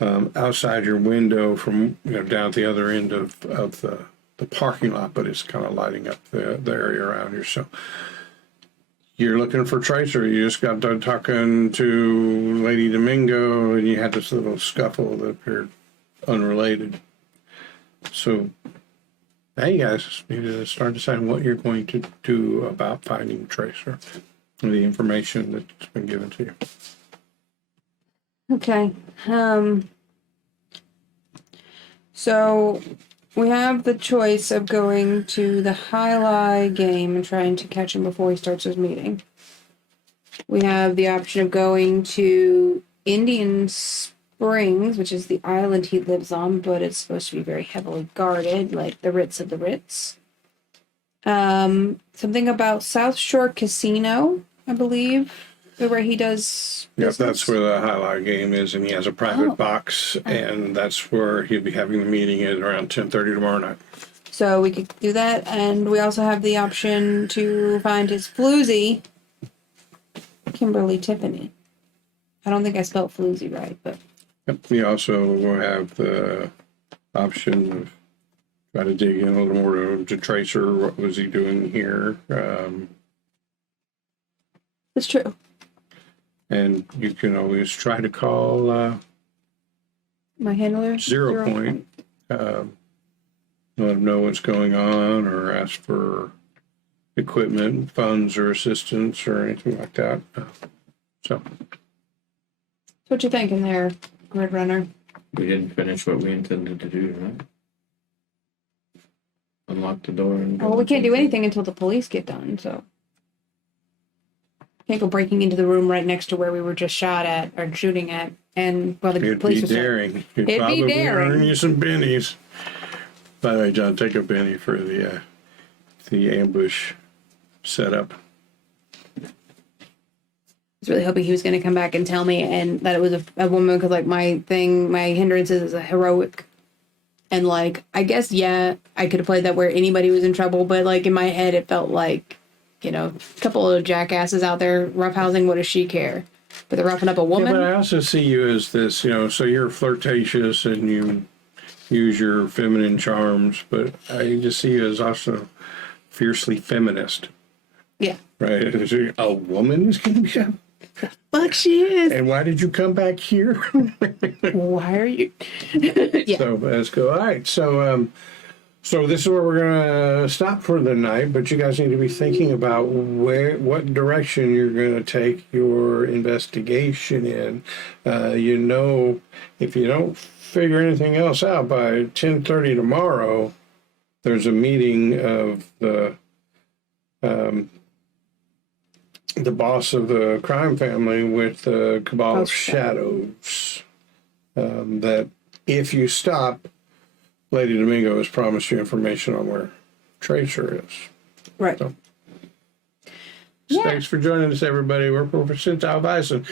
outside your window from down at the other end of the parking lot, but it's kind of lighting up the area around here. So you're looking for Tracer. You just got done talking to Lady Domingo, and you had this little scuffle that appeared unrelated. So now you guys need to start deciding what you're going to do about finding Tracer and the information that's been given to you. Okay. So we have the choice of going to the highlight game and trying to catch him before he starts his meeting. We have the option of going to Indian Springs, which is the island he lives on, but it's supposed to be very heavily guarded, like the Ritz of the Ritz. Something about South Shore Casino, I believe, where he does business. Yep, that's where the highlight game is, and he has a private box, and that's where he'll be having the meeting at around 10:30 tomorrow night. So we could do that, and we also have the option to find his floozy, Kimberly Tiffany. I don't think I spelled floozy right, but... Yep. You also will have the option of trying to dig in a little more to Tracer. What was he doing here? That's true. And you can always try to call My handler? Zero Point. Let them know what's going on, or ask for equipment, funds, or assistance, or anything like that. So What you thinking there, Gridrunner? We didn't finish what we intended to do tonight. Unlock the door and... Well, we can't do anything until the police get done, so... Can't go breaking into the room right next to where we were just shot at, or shooting at, and while the it'd police be was daring. You'd It'd probably be daring. earn you some bennies. By the way, John, take a benny for the ambush setup. I was really hoping he was going to come back and tell me, and that it was a woman, because like my hindrances is a heroic, and like I guess I could have played that where anybody was in trouble, but like in my head it felt like, a couple of jackasses out there roughhousing. What does she care? But they're roughing up a woman. Yeah, but I also see you as this, so you're flirtatious and you use your feminine charms, but I just see you as also fiercely feminist, Yeah. right? A woman is going to be a... Fuck, she is. And why did you come back here? Why are you? Yeah. So let's go. All right. So this is where we're gonna stop for the night. But you guys need to be thinking about what direction you're gonna take your investigation in. If you don't figure anything else out by 10:30 tomorrow, there's a meeting of the boss of the crime family with the Cabal of Shadows. That if you stop, Lady Domingo has promised you information on where Tracer is. Right. So, thanks for joining us, everybody. We're Percentile Vice, and